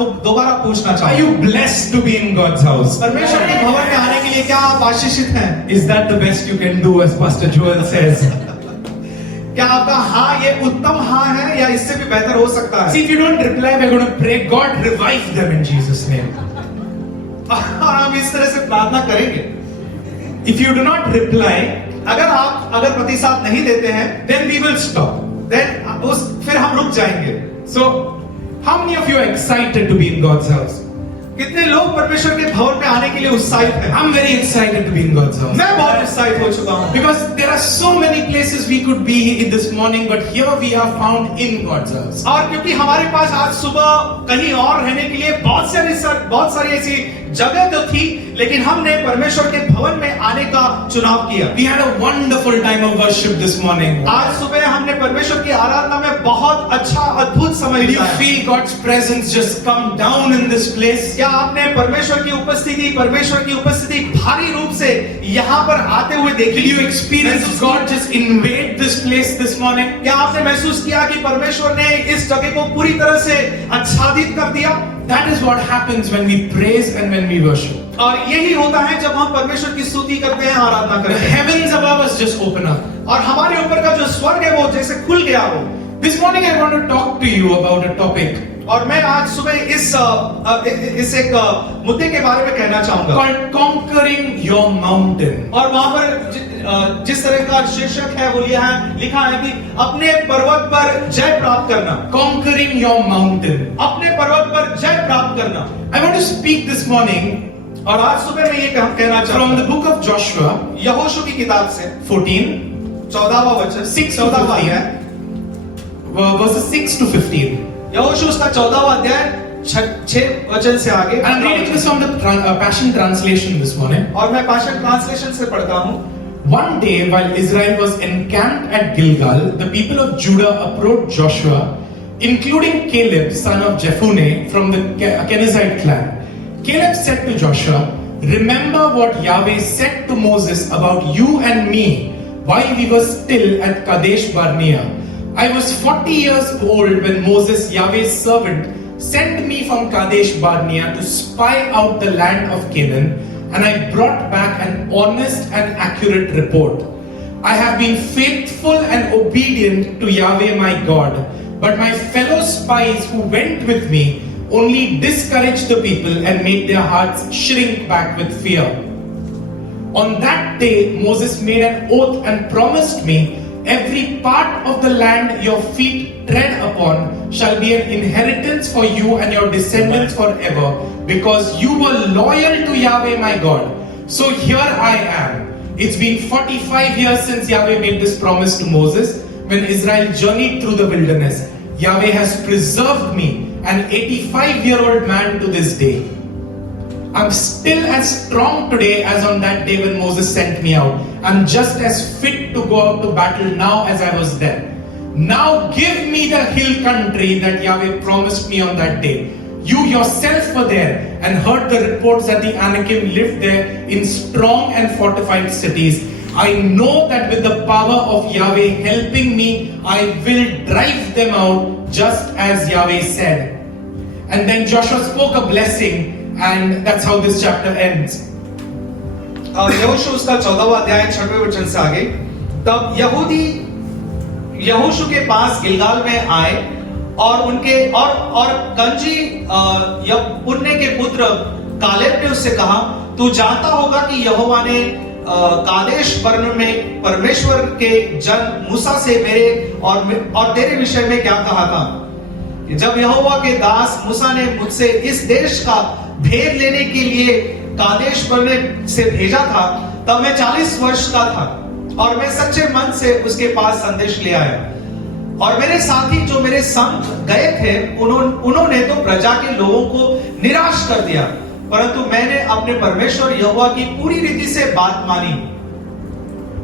आपको दोबारा पूछना Are चाहूंगा, you blessed to be in God's house? परमेश्वर के भवन में आने के लिए क्या आप आशीषित हैं? Is that the best you can do, as Pastor Joel says? क्या आपका हाँ ये उत्तम हाँ है या इससे भी बेहतर हो सकता है? See, if you don't reply, we're going to pray, God revive them in Jesus' name. और हम इस तरह से प्रार्थना करेंगे। If you do not reply, अगर प्रतिसाद नहीं देते हैं, then we will stop. फिर हम रुक जाएंगे। So, how many of you are excited to be in God's house? कितने लोग परमेश्वर के भवन में आने के लिए उत्साहित हैं? I'm very excited to be in God's house. मैं बहुत उत्साहित हो चुका हूँ। Because there are so many places we could be in this morning, but here we are found in God's house. और क्योंकि हमारे पास आज सुबह कहीं और रहने के लिए बहुत सारी ऐसी जगह तो थी, लेकिन हमने परमेश्वर के भवन में आने का चुनाव किया। We had a wonderful time of worship this morning. आज सुबह हमने परमेश्वर की आराधना में बहुत अच्छा अद्भुत समय Did you बिताया। feel God's presence just come down in this place? क्या आपने परमेश्वर की उपस्थिति भारी रूप से यहाँ पर आते हुए देखी? Did you experience God just invade this place this morning? क्या आपने महसूस किया कि परमेश्वर ने इस जगह को पूरी तरह से आच्छादित कर दिया? That is what happens when we praise and when we worship. और यही होता है जब हम परमेश्वर की स्तुति करते हैं, आराधना The करते हैं, heavens above us just open up. और हमारे ऊपर का जो स्वर्ग है वो जैसे खुल गया हो। This morning I want to talk to you about a topic और मैं आज सुबह इस एक मुद्दे के बारे में कहना चाहूंगा called conquering your mountain. और वहां पर जिस तरह का शीर्षक है वो लिखा है कि अपने पर्वत पर जय प्राप्त करना। Conquering your mountain. अपने पर्वत पर जय प्राप्त करना। I want to speak this morning और आज सुबह मैं ये कहना चाहता from हूं the book of Joshua यहोशू की किताब से 14, 14वां वचन 6 to 14वां अध्याय, 15, verses 6 to 15. यहोशू उसका 14वां अध्याय 6 वचन से आगे। And I'm reading this from the Passion Translation this morning. और मैं पाशन ट्रांसलेशन से पढ़ता हूं। One day, while Israel was encamped at Gilgal, the people of Judah approached Joshua, including Caleb, son of Jephunneh, from the Kenizzite clan. Caleb said to Joshua, "Remember what Yahweh said to Moses about you and me while we were still at Kadesh Barnea. I was 40 years old when Moses, Yahweh's servant, sent me from Kadesh Barnea to spy out the land of Canaan, and I brought back an honest and accurate report. I have been faithful and obedient to Yahweh my God, but my fellow spies who went with me only discouraged the people and made their hearts shrink back with fear. On that day, Moses made an oath and promised me, every part of the land your feet tread upon shall be an inheritance for you and your descendants forever, because you were loyal to Yahweh my God. So here I am. It's been 45 years since Yahweh made this promise to Moses when Israel journeyed through the wilderness. Yahweh has preserved me, an 85-year-old man, to this day. I'm still as strong today as on that day when Moses sent me out. I'm just as fit to go out to battle now as I was then. Now give me the hill country that Yahweh promised me on that day. You yourself were there and heard the reports that the Anakim lived there in strong and fortified cities. I know that with the power of Yahweh helping me, I will drive them out just as Yahweh said." And then Joshua spoke a blessing, and that's how this chapter ends. यहोशू उसका 14वां अध्याय 6वें वचन से आगे। तब यहूदी यहोशू के पास गिलगाल में आए और उनके और कंजी पुन्ने के पुत्र कालेब ने उससे कहा, तू जानता होगा कि यहोवा ने कादेश बर्न में परमेश्वर के जन मूसा से मेरे और तेरे विषय में क्या कहा था। जब यहोवा के दास मूसा ने मुझसे इस देश का भेद लेने के लिए कादेश बर्ने से भेजा था, तब मैं 40 वर्ष का था और मैं सच्चे मन से उसके पास संदेश ले आया। और मेरे साथी जो मेरे संग गए थे, उन्होंने तो प्रजा के लोगों को निराश कर दिया, परंतु मैंने अपने परमेश्वर यहोवा की पूरी रीति से बात मानी।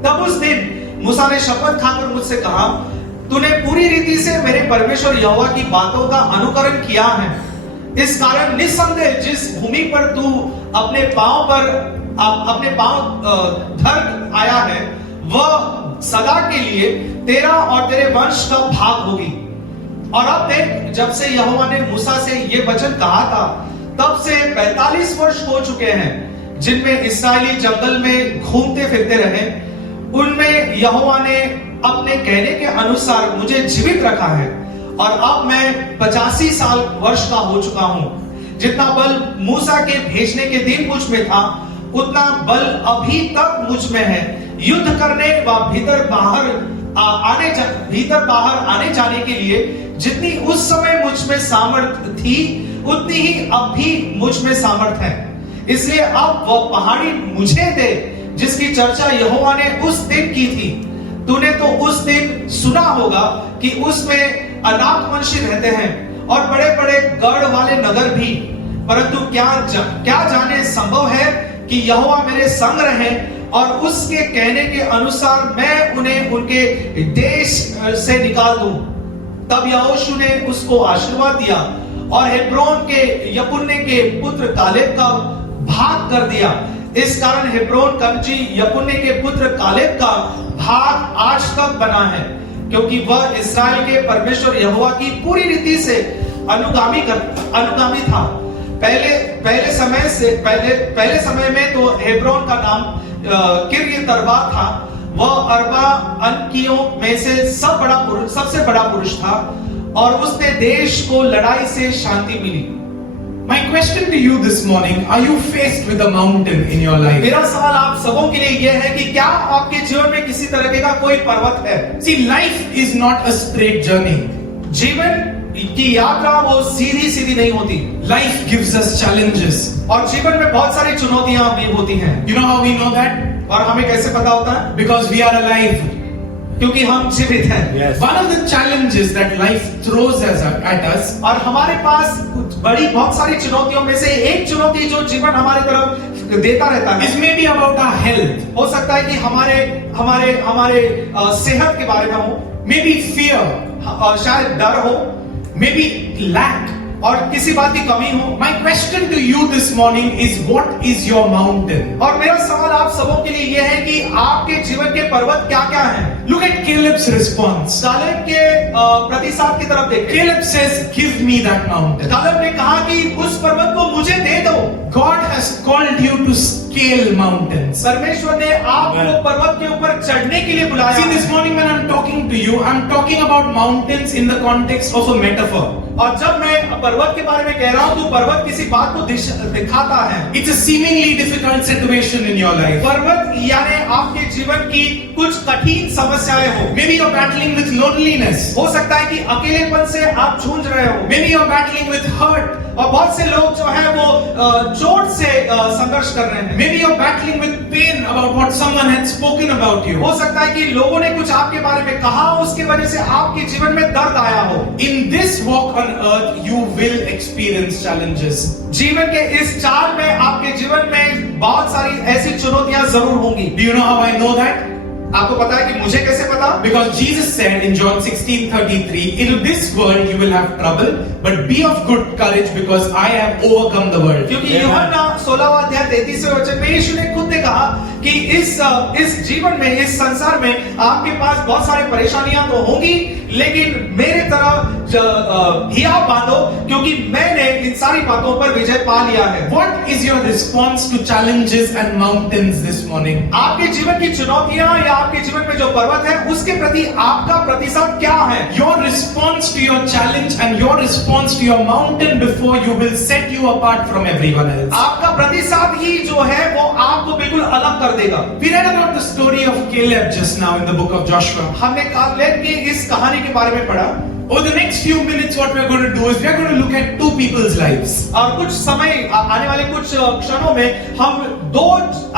तब उस दिन मूसा ने शपथ खाकर मुझसे कहा, तूने पूरी रीति से मेरे परमेश्वर यहोवा की बातों का अनुकरण किया है। इस कारण निस्संदेह जिस भूमि पर तू अपने पांव धर आया है, वह सदा के लिए तेरा और तेरे वंश का भाग होगी। और अब देख, जब से यहोवा ने मूसा से ये वचन कहा था, तब से 45 वर्ष हो चुके हैं जिनमें इस्राएली जंगल में घूमते फिरते रहे। उनमें यहोवा ने अपने कहने के अनुसार मुझे जीवित रखा है और अब मैं 85 साल वर्ष का हो चुका हूं। जितना बल मूसा के भेजने के दिन मुझ में था, उतना बल अभी तक मुझ में है। युद्ध करने व भीतर बाहर आने जाने के लिए जितनी उस समय मुझ में सामर्थ थी, उतनी ही अब भी मुझ में सामर्थ है। इसलिए अब वह पहाड़ी मुझे दे जिसकी चर्चा यहोवा ने उस दिन की थी। तूने तो उस दिन सुना होगा कि उसमें अनाक वंशी रहते हैं और बड़े बड़े गढ़ वाले नगर भी। परंतु क्या जाने संभव है कि यहोवा मेरे संग रहे और उसके कहने के अनुसार मैं उन्हें उनके देश से निकाल दूं। तब यहोशू ने उसको आशीर्वाद दिया और हेब्रोन के यपुन्ने के पुत्र कालेब का भाग कर दिया। इस कारण हेब्रोन कनजी यपुन्ने के पुत्र कालेब का भाग आज तक बना है, क्योंकि वह इस्राएल के परमेश्वर यहोवा की पूरी रीति से अनुगामी था। पहले समय में तो हेब्रोन का नाम किर्यत अर्बा था। वह अरबा अनकियों में से सबसे बड़ा पुरुष था और उसने देश को लड़ाई से शांति मिली। My question to you this morning, are you faced with a mountain in your life? मेरा सवाल आप सबों के लिए यह है कि क्या आपके जीवन में किसी तरह का कोई पर्वत है? See, life is not a straight journey. जीवन की यात्रा वो सीधी नहीं होती। Life gives us challenges. और जीवन में बहुत सारी चुनौतियां भी होती हैं। You know how we know that? और हमें कैसे पता होता है? Because we are alive. क्योंकि हम जीवित हैं। Yes. One of the challenges that life throws at us, और हमारे पास बहुत सारी चुनौतियों में से एक चुनौती जो जीवन हमारी तरफ देता रहता है, is maybe about our health. हो सकता है कि हमारे सेहत के बारे में हो, maybe fear, शायद डर हो, maybe lack, और किसी बात की कमी हो। My question to you this morning is, what is your mountain? और मेरा सवाल आप सबों के लिए यह है कि आपके जीवन के पर्वत क्या हैं? Look at Caleb's response. Caleb के प्रतिसाद की तरफ देखिए। Caleb says, give me that mountain. Caleb ने कहा कि उस पर्वत को मुझे दे दो। God has called you to scale mountains. परमेश्वर ने आपको पर्वत के ऊपर चढ़ने के लिए बुलाया। See, this morning when I'm talking to you, I'm talking about mountains in the context of a metaphor. और जब मैं पर्वत के बारे में कह रहा हूं तो पर्वत किसी बात को दिखाता है। It's a seemingly difficult situation in your life. पर्वत यानी आपके जीवन की कुछ कठिन समस्याएं हो। Maybe you're battling with loneliness. हो सकता है कि अकेलेपन से आप जूझ रहे हो। Maybe you're battling with hurt. और बहुत से लोग जो है वो चोट से संघर्ष कर रहे हैं। Maybe you're battling with pain about what someone had spoken about you. हो सकता है कि लोगों ने कुछ आपके बारे में कहा, उसके वजह से आपके जीवन में दर्द आया हो। In this walk on earth, you will experience challenges. जीवन के इस चाल में आपके जीवन में बहुत सारी ऐसी चुनौतियां जरूर होंगी। Do you know how I know that? आपको पता है कि मुझे कैसे पता? Because Jesus said in John 16:33, in this world you will have trouble, but be of good courage because I have overcome the world. क्योंकि यूहन्ना 16वां अध्याय 33वें वचन में यीशु ने खुद ने कहा कि इस जीवन में, इस संसार में आपके पास बहुत सारी परेशानियां तो होंगी, लेकिन मेरे तरफ हिया बांधो क्योंकि मैंने इन सारी बातों पर विजय पा लिया है। What is your response to challenges and mountains this morning? आपके जीवन की चुनौतियां या आपके जीवन में जो पर्वत है उसके प्रति आपका प्रतिसाद क्या है? Your response to your challenge and your response to your mountain before you will set you apart from everyone else. आपका प्रतिसाद ही जो है वो आपको बिल्कुल अलग कर देगा। We read about the story of Caleb just now in the book of Joshua. हमने कालेब की इस कहानी के बारे में पढ़ा। Over the next few minutes, what we are going to do is we are going to look at two people's lives. और कुछ समय आने वाले कुछ क्षणों में हम दो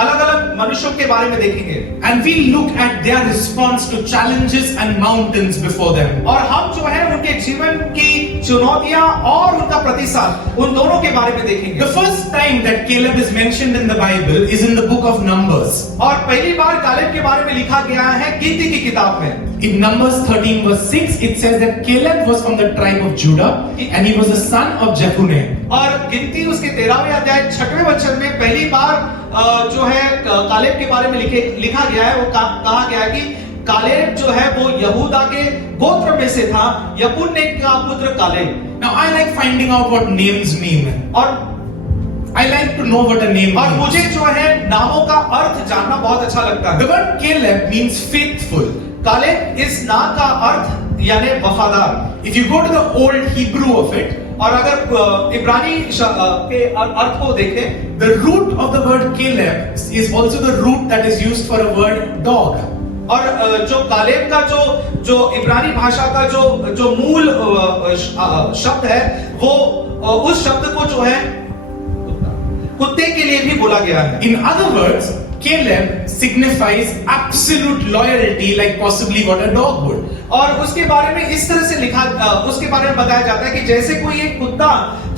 अलग-अलग मनुष्यों के बारे में देखेंगे। And we look at their response to challenges and mountains before them. और हम जो है उनके जीवन की चुनौतियां और उनका प्रतिसाद उन दोनों के बारे में देखेंगे। The first time that Caleb is mentioned in the Bible is in the book of Numbers. और पहली बार कालेब के बारे में लिखा गया है गिनती की किताब में। In Numbers 13 verse 6, it says that Caleb was from the tribe of Judah and he was the son of Jephunneh. और गिनती उसके 13वें अध्याय 6वें वचन में पहली बार जो है कालेब के बारे में लिखा गया है, वो कहा गया है कि कालेब जो है वो यहूदा के गोत्र में से था, यपुन्ने का पुत्र Caleb. Now I like finding out what names mean. और I like to know what a name और means. मुझे जो है नामों का अर्थ जानना बहुत अच्छा लगता है। The word Caleb means faithful. Caleb इस नाम का अर्थ यानी वफादार। If you go to the old Hebrew of it, और अगर इब्रानी के अर्थ को देखें, the root of the word Caleb is also the root that is used for a word dog. और जो कालेब का जो इब्रानी भाषा का जो मूल शब्द है वो उस शब्द को जो है कुत्ते के लिए भी बोला गया है। In other words, Caleb signifies absolute loyalty, like possibly what a dog would. और उसके बारे में इस तरह से उसके बारे में बताया जाता है कि जैसे कोई एक कुत्ता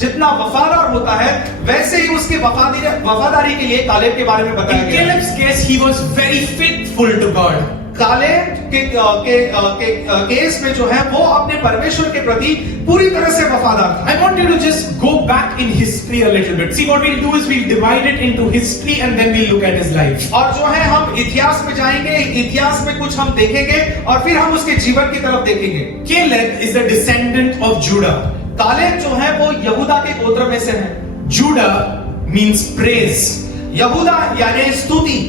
जितना वफादार होता है वैसे ही उसके वफादारी के लिए कालेब के बारे में बताया In गया है। Caleb's case, he was very faithful to God. Caleb के केस में जो है वो अपने परमेश्वर के प्रति पूरी तरह से वफादार था। I want you to just go back in history a little bit. See, what we'll do is we'll divide it into history and then we'll look at his life. और जो है हम इतिहास में जाएंगे, इतिहास में कुछ हम देखेंगे और फिर हम उसके जीवन की तरफ देखेंगे। Caleb is the descendant of Judah. Caleb जो है वो यहूदा के गोत्र में से है। Judah means praise. यहूदा यानी स्तुति।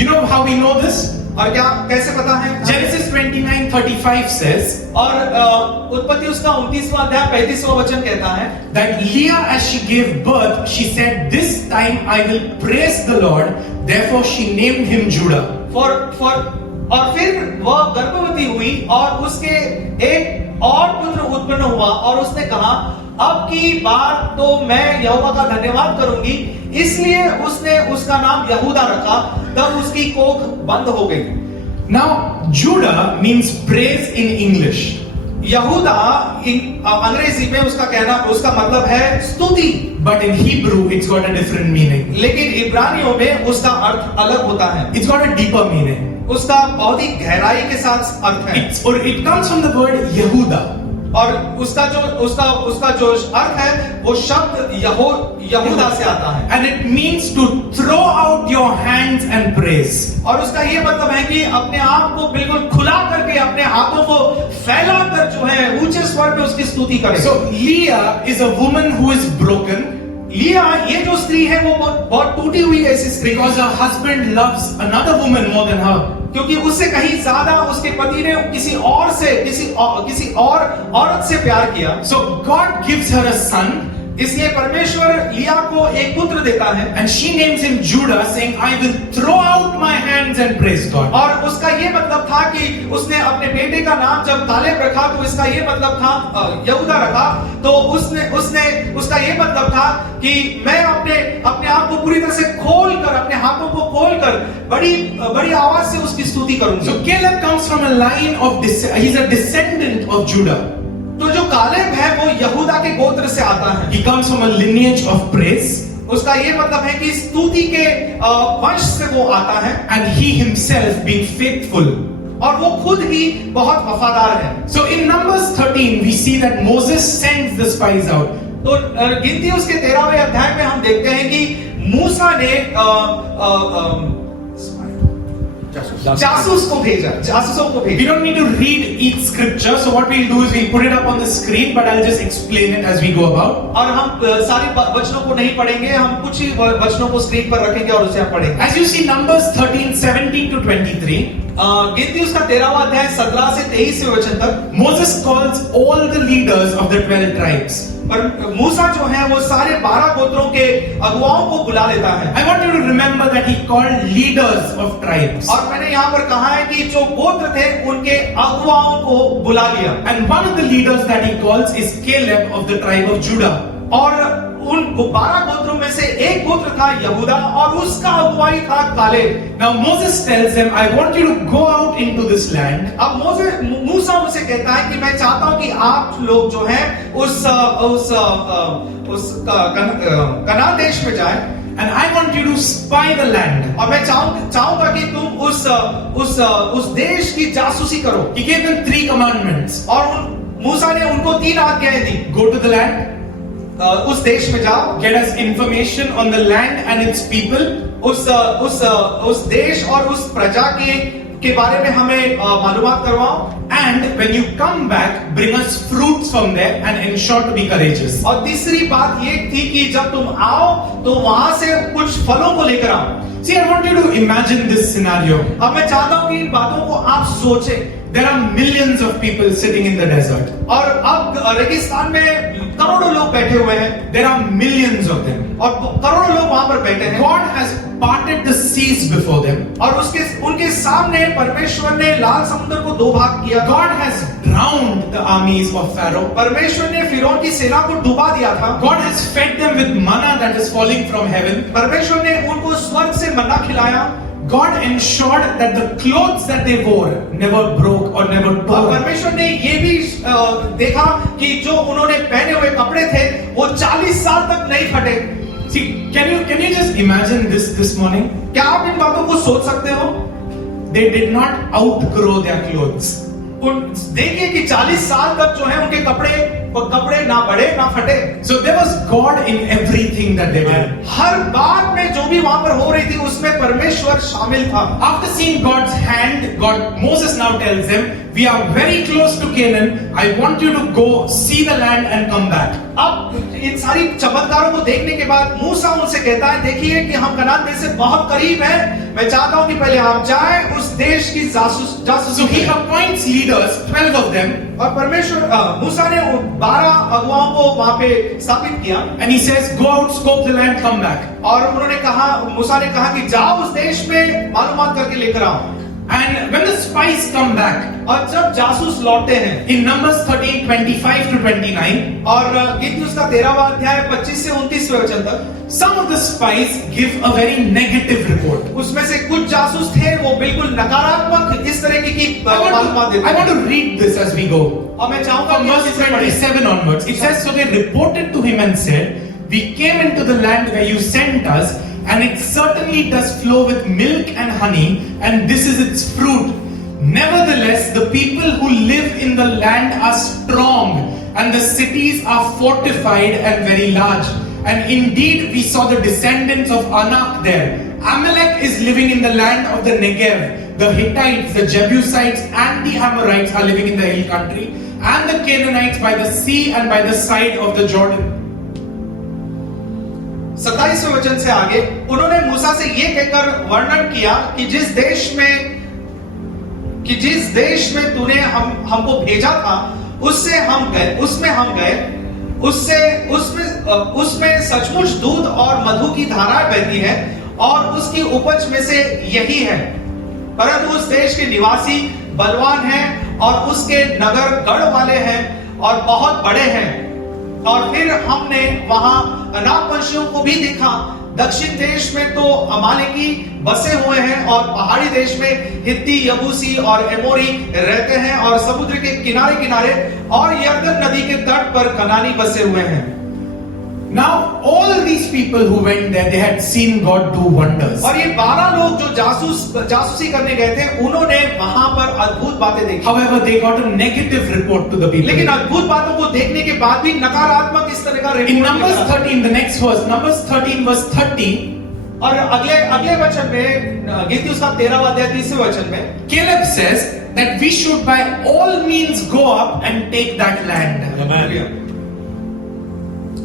You know how we know this? और क्या कैसे पता है? Genesis 29:35 says और उत्पत्ति उसका 29वां अध्याय 35वां वचन कहता है that Leah, as she gave birth, she said, "This time I will praise the Lord." Therefore, she named him Judah. और फिर वह गर्भवती हुई और उसके एक और पुत्र उत्पन्न हुआ और उसने कहा, अब की बार तो मैं यहोवा का धन्यवाद करूंगी, इसलिए उसने उसका नाम यहूदा रखा। तब उसकी कोख बंद हो गई। Now, Judah means praise in English. यहूदा अंग्रेजी में उसका मतलब है स्तुति, But in Hebrew, it's got a different meaning. लेकिन इब्रानियों में उसका अर्थ अलग होता है। It's got a deeper meaning. उसका बहुत ही गहराई के साथ अर्थ है। It comes from the word Yehuda. और उसका जो अर्थ है वो शब्द यहूदा से आता है। And it means to throw out your hands and praise. और उसका ये मतलब है कि अपने आप को बिल्कुल खुला करके अपने हाथों को फैला कर जो है ऊंचे स्वर में उसकी स्तुति करें। So Leah is a woman who is broken. लिया ये जो स्त्री है वो बहुत टूटी हुई है ऐसी स्त्री, because her husband loves another woman more than her. क्योंकि उससे कहीं ज्यादा उसके पति ने किसी और औरत से प्यार किया। So God gives her a son. इसलिए परमेश्वर लिया को एक पुत्र देता है। And she names him Judah, saying, "I will throw out my hands and praise God." और उसका ये मतलब था कि उसने अपने बेटे का नाम जब कालेब रखा तो इसका ये मतलब था यहूदा रखा, तो उसने उसका ये मतलब था कि मैं अपने आप को पूरी तरह से खोलकर, अपने हाथों को खोलकर बड़ी आवाज से उसकी स्तुति करूंगा। So Caleb comes from a line of he's a descendant of Judah. तो जो कालेब है वो यहूदा के गोत्र से आता है। He comes from a lineage of praise. उसका ये मतलब है कि स्तुति के वंश से वो आता है। And he himself being faithful. और वो खुद ही बहुत वफादार है। So in Numbers 13 we see that Moses sends the spies out. तो गिनती उसके 13वें अध्याय में हम देखते हैं कि मूसा ने जासूसों को भेजा। We don't need to read each scripture, so what we'll do is we'll put it up on the screen, but I'll just explain it as we go about. और हम सारे वचनों को नहीं पढ़ेंगे, हम कुछ ही वचनों को स्क्रीन पर रखेंगे और उसे हम पढ़ेंगे। As you see Numbers 13:17 to 23, गिनती उसका 13वां अध्याय 17 से 23वें वचन तक Moses calls all the leaders of the 12 tribes. और मूसा जो है वो सारे 12 गोत्रों के अगुवाओं को बुला लेता है। I want you to remember that he called leaders of tribes. और मैंने यहाँ पर कहा है कि जो गोत्र थे उनके अगुवाओं को बुला लिया। And one of the leaders that he calls is Caleb of the tribe of Judah. और उन 12 गोत्रों में से एक गोत्र था यहूदा और उसका अगुवाई था Caleb. Now Moses tells them, "I want you to go out into this land." अब मूसा उसे कहता है कि मैं चाहता हूं कि आप लोग जो हैं उस कनान देश में जाएं। And I want you to spy the land. और मैं चाहूंगा कि तुम उस देश की जासूसी करो। He gave them 3 commandments. और मूसा ने उनको 3 आज्ञाएं दी। Go to the land. उस देश में जाओ। Get us information on the land and its people. उस देश और उस प्रजा के के बारे में हमें मालूमात करवाओ। And when you come back, bring us fruits from there and ensure to be courageous. और तीसरी बात ये थी कि जब तुम आओ तो वहां से कुछ फलों को लेकर आओ। See, I want you to imagine this scenario. अब मैं चाहता हूं कि इन बातों को आप सोचें। There are millions of people sitting in the desert. और अब रेगिस्तान में करोड़ों लोग बैठे हुए हैं। There are millions of them. और करोड़ों लोग वहां पर बैठे हैं। God has parted the seas before them. और उनके सामने परमेश्वर ने लाल समुद्र को दो भाग किया। God has drowned the armies of Pharaoh. परमेश्वर ने फिरौन की सेना को डुबा दिया था। God has fed them with manna that is falling from heaven. परमेश्वर ने उनको स्वर्ग से मन्ना खिलाया। God ensured that the clothes that they wore never broke or never और tore. परमेश्वर ने ये भी देखा कि जो उन्होंने पहने हुए कपड़े थे वो 40 साल तक नहीं फटे। See, can you just imagine this morning? क्या आप इन बातों को सोच सकते हो? They did not outgrow their clothes. देखिए कि 40 साल तक जो है उनके कपड़े ना बढ़े ना फटे। So there was God in everything that they did. हर बात में जो भी वहां पर हो रही थी उसमें परमेश्वर शामिल था। After seeing God's hand, Moses now tells them, "We are very close to Canaan. I want you to go see the land and come back." अब इन सारी चमत्कारों को देखने के बाद मूसा उनसे कहता है, देखिए कि हम कनान देश से बहुत करीब हैं। मैं चाहता हूं कि पहले आप जाएं उस देश की जासूसी So he appoints leaders, 12 of them, और परमेश्वर मूसा ने 12 अगुवाओं को वहां पे स्थापित किया। and he says, "Go out, scope the land, come back." और उन्होंने कहा, मूसा ने कहा कि जाओ उस देश में मालूमात करके लेकर आओ। And when the spies come back, और जब जासूस लौटते हैं, in Numbers 13:25 to 29, और गीत उसका 13वां अध्याय 25 से 29वें वचन तक, some of the spies give a very negative report. उसमें से कुछ जासूस थे वो बिल्कुल नकारात्मक इस तरह की मालूमात देते I want हैं। to read this as we go. और मैं चाहूंगा From कि verse इसे पढ़ें। 27 onwards, it says, "So they reported to him and said, 'We came into the land where you sent us, and it certainly does flow with milk and honey, and this is its fruit. Nevertheless, the people who live in the land are strong, and the cities are fortified and very large. And indeed, we saw the descendants of Anak there. Amalek is living in the land of the Negev. The Hittites, the Jebusites, and the Amorites are living in the hill country, and the Canaanites by the sea and by the side of the Jordan." 27वें वचन से आगे उन्होंने मूसा से ये कहकर वर्णन किया कि जिस देश में तूने हमको भेजा था उसमें सचमुच दूध और मधु की धाराएं बहती है और उसकी उपज में से यही है। परंतु उस देश के निवासी बलवान हैं और उसके नगर गढ़ वाले हैं और बहुत बड़े हैं। और फिर हमने वहां अनाकवंशियों को भी देखा। दक्षिण देश में तो अमालेकी बसे हुए हैं और पहाड़ी देश में हित्ती, यबूसी और एमोरी रहते हैं और समुद्र के किनारे किनारे और यरदन नदी के तट पर कनानी बसे हुए हैं। Now all these people who went there, they had seen God do wonders. और ये 12 लोग जो जासूसी करने गए थे उन्होंने वहां पर अद्भुत बातें देखी। However, they got a negative report to the people. लेकिन अद्भुत बातों को देखने के बाद भी नकारात्मक इस तरह का In रिपोर्ट Numbers निकला। 13, the next verse, Numbers 13 verse 30, और अगले वचन में गीत उसका 13वां अध्याय 30वें वचन में Caleb says that we should by all means go up and take that land.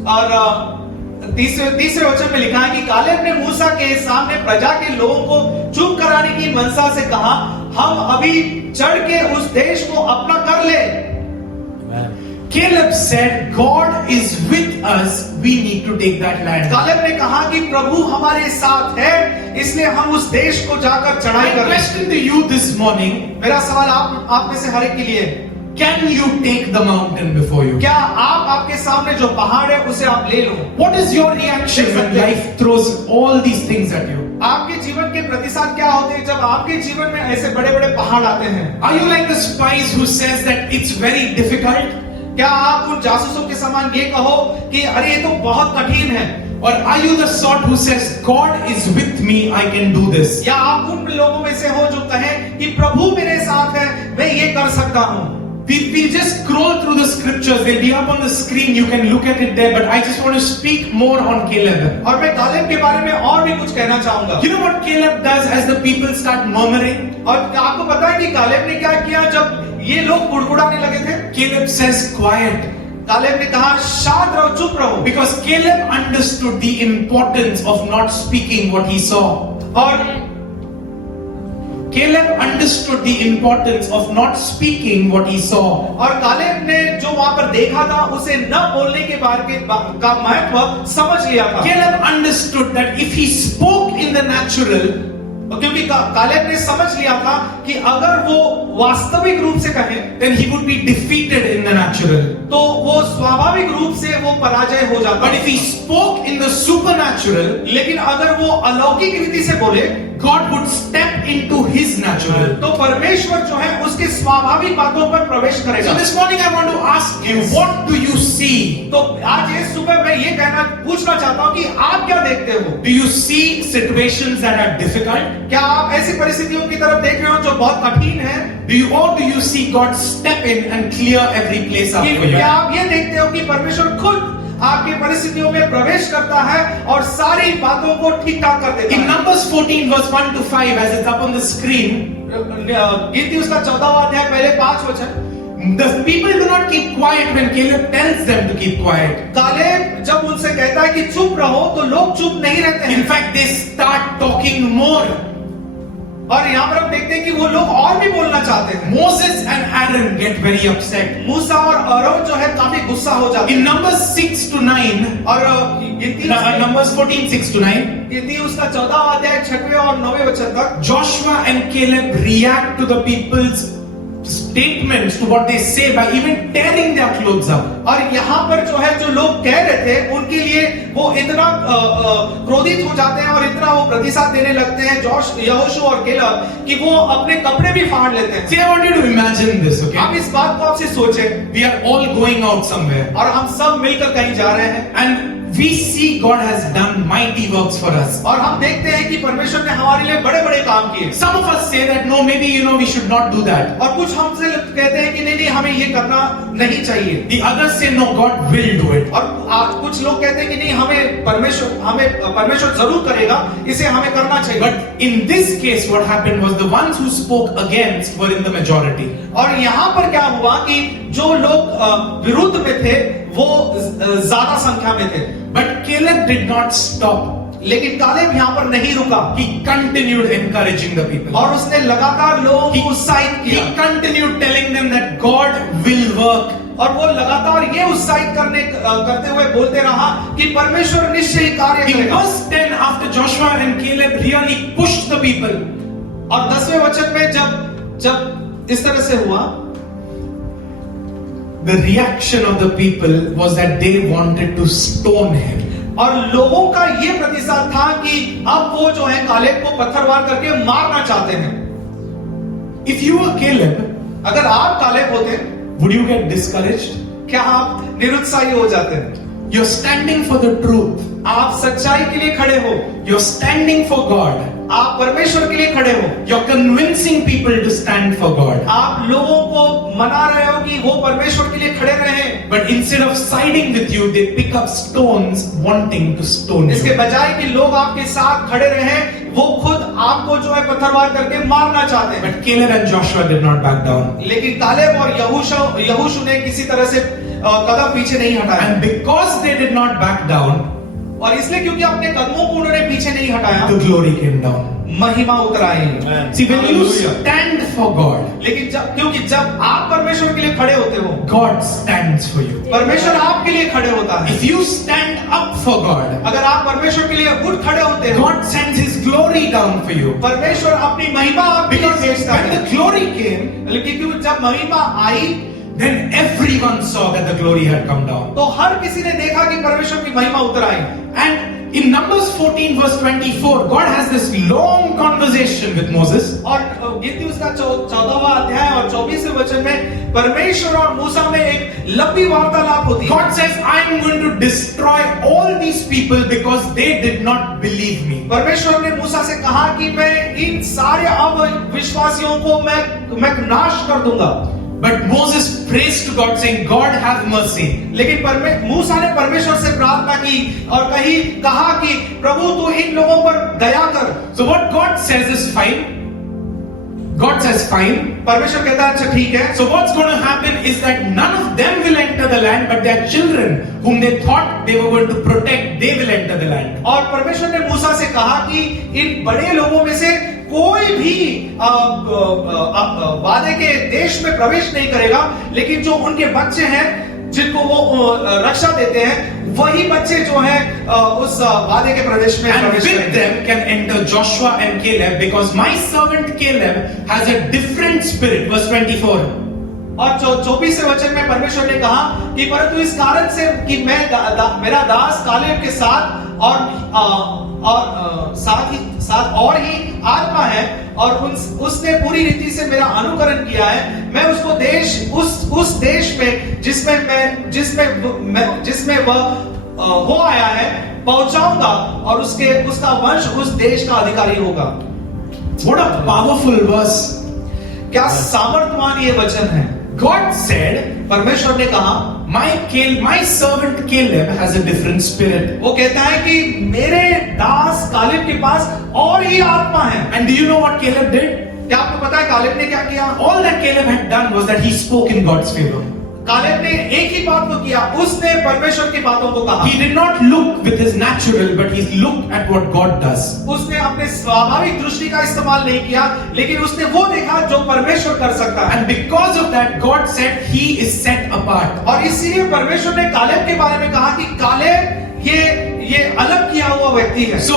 और तीसरे वचन में लिखा है कि कालेब ने मूसा के सामने प्रजा के लोगों को चुप कराने की मनसा से कहा, हम अभी चढ़ के उस देश को अपना कर ले। Caleb said, God is with us, we need to take that land. Caleb ने कहा कि प्रभु हमारे साथ है, इसलिए हम उस देश को जाकर चढ़ाई My कर ले। question to you this morning, मेरा सवाल आप में से हर एक के लिए, can you take the mountain before you? क्या आपके सामने जो पहाड़ है उसे आप ले लो? What is your reaction when life throws all these things at you? आपके जीवन के प्रतिसाद क्या होते हैं जब आपके जीवन में ऐसे बड़े-बड़े पहाड़ आते हैं? Are you like the spies who says that it's very difficult? क्या आप उन जासूसों के समान ये कहो कि अरे ये तो बहुत कठिन है? Or are you the sort who says, God is with me, I can do this? या आप उन लोगों में से हो जो कहें कि प्रभु मेरे साथ है, मैं ये कर सकता हूँ? We'll just scroll through the scriptures. They'll be up on the screen. You can look at it there. But I just want to speak more on Caleb. और मैं कालेब के बारे में और भी कुछ कहना चाहूंगा। You know what Caleb does as the people start murmuring? और आपको पता है कि कालेब ने क्या किया जब ये लोग गुड़गुड़ाने लगे थे? Caleb says, quiet. कालेब ने कहा शांत रहो, चुप रहो। Because Caleb understood the importance of not speaking what he saw. और Caleb understood the importance of not speaking what he saw. और कालेब ने जो वहां पर देखा था उसे न बोलने के बारे का महत्व समझ लिया था। Caleb understood that if he spoke in the natural, क्योंकि कालेब ने समझ लिया था कि अगर वो वास्तविक रूप से कहे then he would be defeated in the natural. तो वो स्वाभाविक रूप से वो पराजय हो जाता। But if he spoke in the supernatural, लेकिन अगर वो अलौकिक रीति से बोले, God would step into his natural. तो परमेश्वर जो है उसके स्वाभाविक बातों पर प्रवेश करेगा। So this morning I want to ask you, what do you see? तो आज इस सुबह मैं ये पूछना चाहता हूँ कि आप क्या देखते हो? Do you see situations that are difficult? क्या आप ऐसी परिस्थितियों की तरफ देख रहे हो जो बहुत कठिन है? Do you see God step in and clear every place up for you? क्या आप ये देखते हो कि परमेश्वर खुद आपकी परिस्थितियों में प्रवेश करता है और सारी बातों को ठीक ठाक कर देता है? In Numbers 14 verse 1 to 5, as it's up on the screen, गिनती उसका 14वां अध्याय पहले 5 वचन। the people do not keep quiet when Caleb tells them to keep quiet. Caleb जब उनसे कहता है कि चुप रहो तो लोग चुप नहीं रहते हैं। In fact, they start talking more. और यहाँ पर हम देखते हैं कि वो लोग और भी बोलना चाहते हैं। Moses and Aaron get very upset. मूसा और आरोन जो है काफी गुस्सा हो जाते हैं। In Numbers 6 to 9, और गिनती Numbers 14 6 to 9, गिनती उसका 14वां अध्याय 6वें और 9वें वचन तक Joshua and Caleb react to the people's statements, to what they say, by even tearing their clothes up. और यहाँ पर जो है जो लोग कह रहे थे उनके लिए वो इतना क्रोधित हो जाते हैं और इतना वो प्रतिसाद देने लगते हैं यहोशू और केलेब कि वो अपने कपड़े भी फाड़ लेते हैं। See, I want you to imagine this, okay? आप इस बात को आपसे सोचें। We are all going out somewhere, और हम सब मिलकर कहीं जा रहे हैं and we see God has done mighty works for us. और हम देखते हैं कि परमेश्वर ने हमारे लिए बड़े-बड़े काम किए। Some of us say that no, maybe we should not do that. और कुछ हमसे कहते हैं कि नहीं हमें ये करना नहीं चाहिए। The others say no, God will do it. और कुछ लोग कहते हैं कि नहीं हमें परमेश्वर जरूर करेगा, इसे हमें करना चाहिए। But in this case, what happened was the ones who spoke against were in the majority. और यहाँ पर क्या हुआ कि जो लोग विरुद्ध में थे वो ज्यादा संख्या में थे। But Caleb did not stop. लेकिन कालेब यहाँ पर नहीं रुका। He continued encouraging the people. और उसने लगातार लोगों को उत्साहित He किया। continued telling them that God will work. और वो लगातार ये उत्साहित करते हुए बोलते रहा कि परमेश्वर निश्चय ही कार्य In करेगा। verse 10, after Joshua and Caleb really pushed the people, और 10वें वचन में जब इस तरह से हुआ, the reaction of the people was that they wanted to stone him. और लोगों का ये प्रतिसाद था कि अब वो जो है कालेब को पत्थरवार करके मारना चाहते हैं। If you were Caleb, अगर आप कालेब होते, would you get discouraged? क्या आप निरुत्साही हो जाते हैं? You're standing for the truth. आप सच्चाई के लिए खड़े हो, You're standing for God. आप परमेश्वर के लिए खड़े हो, You're convincing people to stand for God. आप लोगों को मना रहे हो कि वो परमेश्वर के लिए खड़े रहें। But instead of siding with you, they pick up stones wanting to stone इसके you. बजाय कि लोग आपके साथ खड़े रहें, वो खुद आपको जो है पत्थरवार करके मारना चाहते हैं। But Caleb and Joshua did not back down. लेकिन कालेब और यहोशू ने किसी तरह से कदम पीछे नहीं हटाया। And because they did not back down, और इसलिए क्योंकि अपने कदमों को उन्होंने पीछे नहीं हटाया, the glory came down. महिमा उतर आई। See, when you stand for God, लेकिन क्योंकि जब आप परमेश्वर के लिए खड़े होते हो, God stands for you. परमेश्वर आपके लिए खड़े होता है। If you stand up for God, अगर आप परमेश्वर के लिए उठ खड़े होते हो, God sends His glory down for you. परमेश्वर अपनी महिमा आपके लिए Because भेजता when है। the glory came, लेकिन क्योंकि जब महिमा आई, then everyone saw that the glory had come down. तो हर किसी ने देखा कि परमेश्वर की महिमा उतर आई। And in Numbers 14 verse 24, God has this long conversation with Moses. और गिनती उसका 14वां अध्याय और 24वें वचन में परमेश्वर और मूसा में एक लंबी वार्तालाप होती है। God says, I am going to destroy all these people because they did not believe me. परमेश्वर ने मूसा से कहा कि मैं इन सारे अविश्वासियों को मैं नाश कर दूंगा। But Moses prays to God saying, God have mercy. लेकिन मूसा ने परमेश्वर से प्रार्थना की और कहा कि प्रभु तू इन लोगों पर दया कर। So what God says is fine. God says fine. परमेश्वर कहता है अच्छा ठीक है। So what's going to happen is that none of them will enter the land, but their children, whom they thought they were going to protect, they will enter the land. और परमेश्वर ने मूसा से कहा कि इन बड़े लोगों में से कोई भी वादे के देश में प्रवेश नहीं करेगा, लेकिन जो उनके बच्चे हैं जिनको वो रक्षा देते हैं वही बच्चे जो हैं उस वादे के प्रदेश में And प्रवेश with करेंगे। them can enter Joshua and Caleb, because my servant Caleb has a different spirit. Verse 24. और 24वें वचन में परमेश्वर ने कहा कि परंतु इस कारण से कि मैं मेरा दास कालेब के साथ और साथ और ही आत्मा है और उसने पूरी रीति से मेरा अनुकरण किया है, मैं उसको उस देश में जिसमें वह हो आया है पहुंचाऊंगा और उसका वंश उस देश का अधिकारी होगा। What a powerful verse. क्या सामर्थ्यवान ये वचन है। God said, परमेश्वर ने कहा my servant Caleb has a different spirit. वो कहता है कि मेरे दास कालेब के पास और ही आत्मा है। And do you know what Caleb did? क्या आपको पता है कालेब ने क्या किया? All that Caleb had done was that he spoke in God's favor. Caleb ने एक ही बात को किया, उसने परमेश्वर की बातों को कहा। He did not look with his natural, but he looked at what God does. उसने अपने स्वाभाविक दृष्टि का इस्तेमाल नहीं किया, लेकिन उसने वो देखा जो परमेश्वर कर सकता है। And because of that, God said he is set apart. और इसीलिए परमेश्वर ने कालेब के बारे में कहा कि कालेब ये अलग किया हुआ व्यक्ति है। So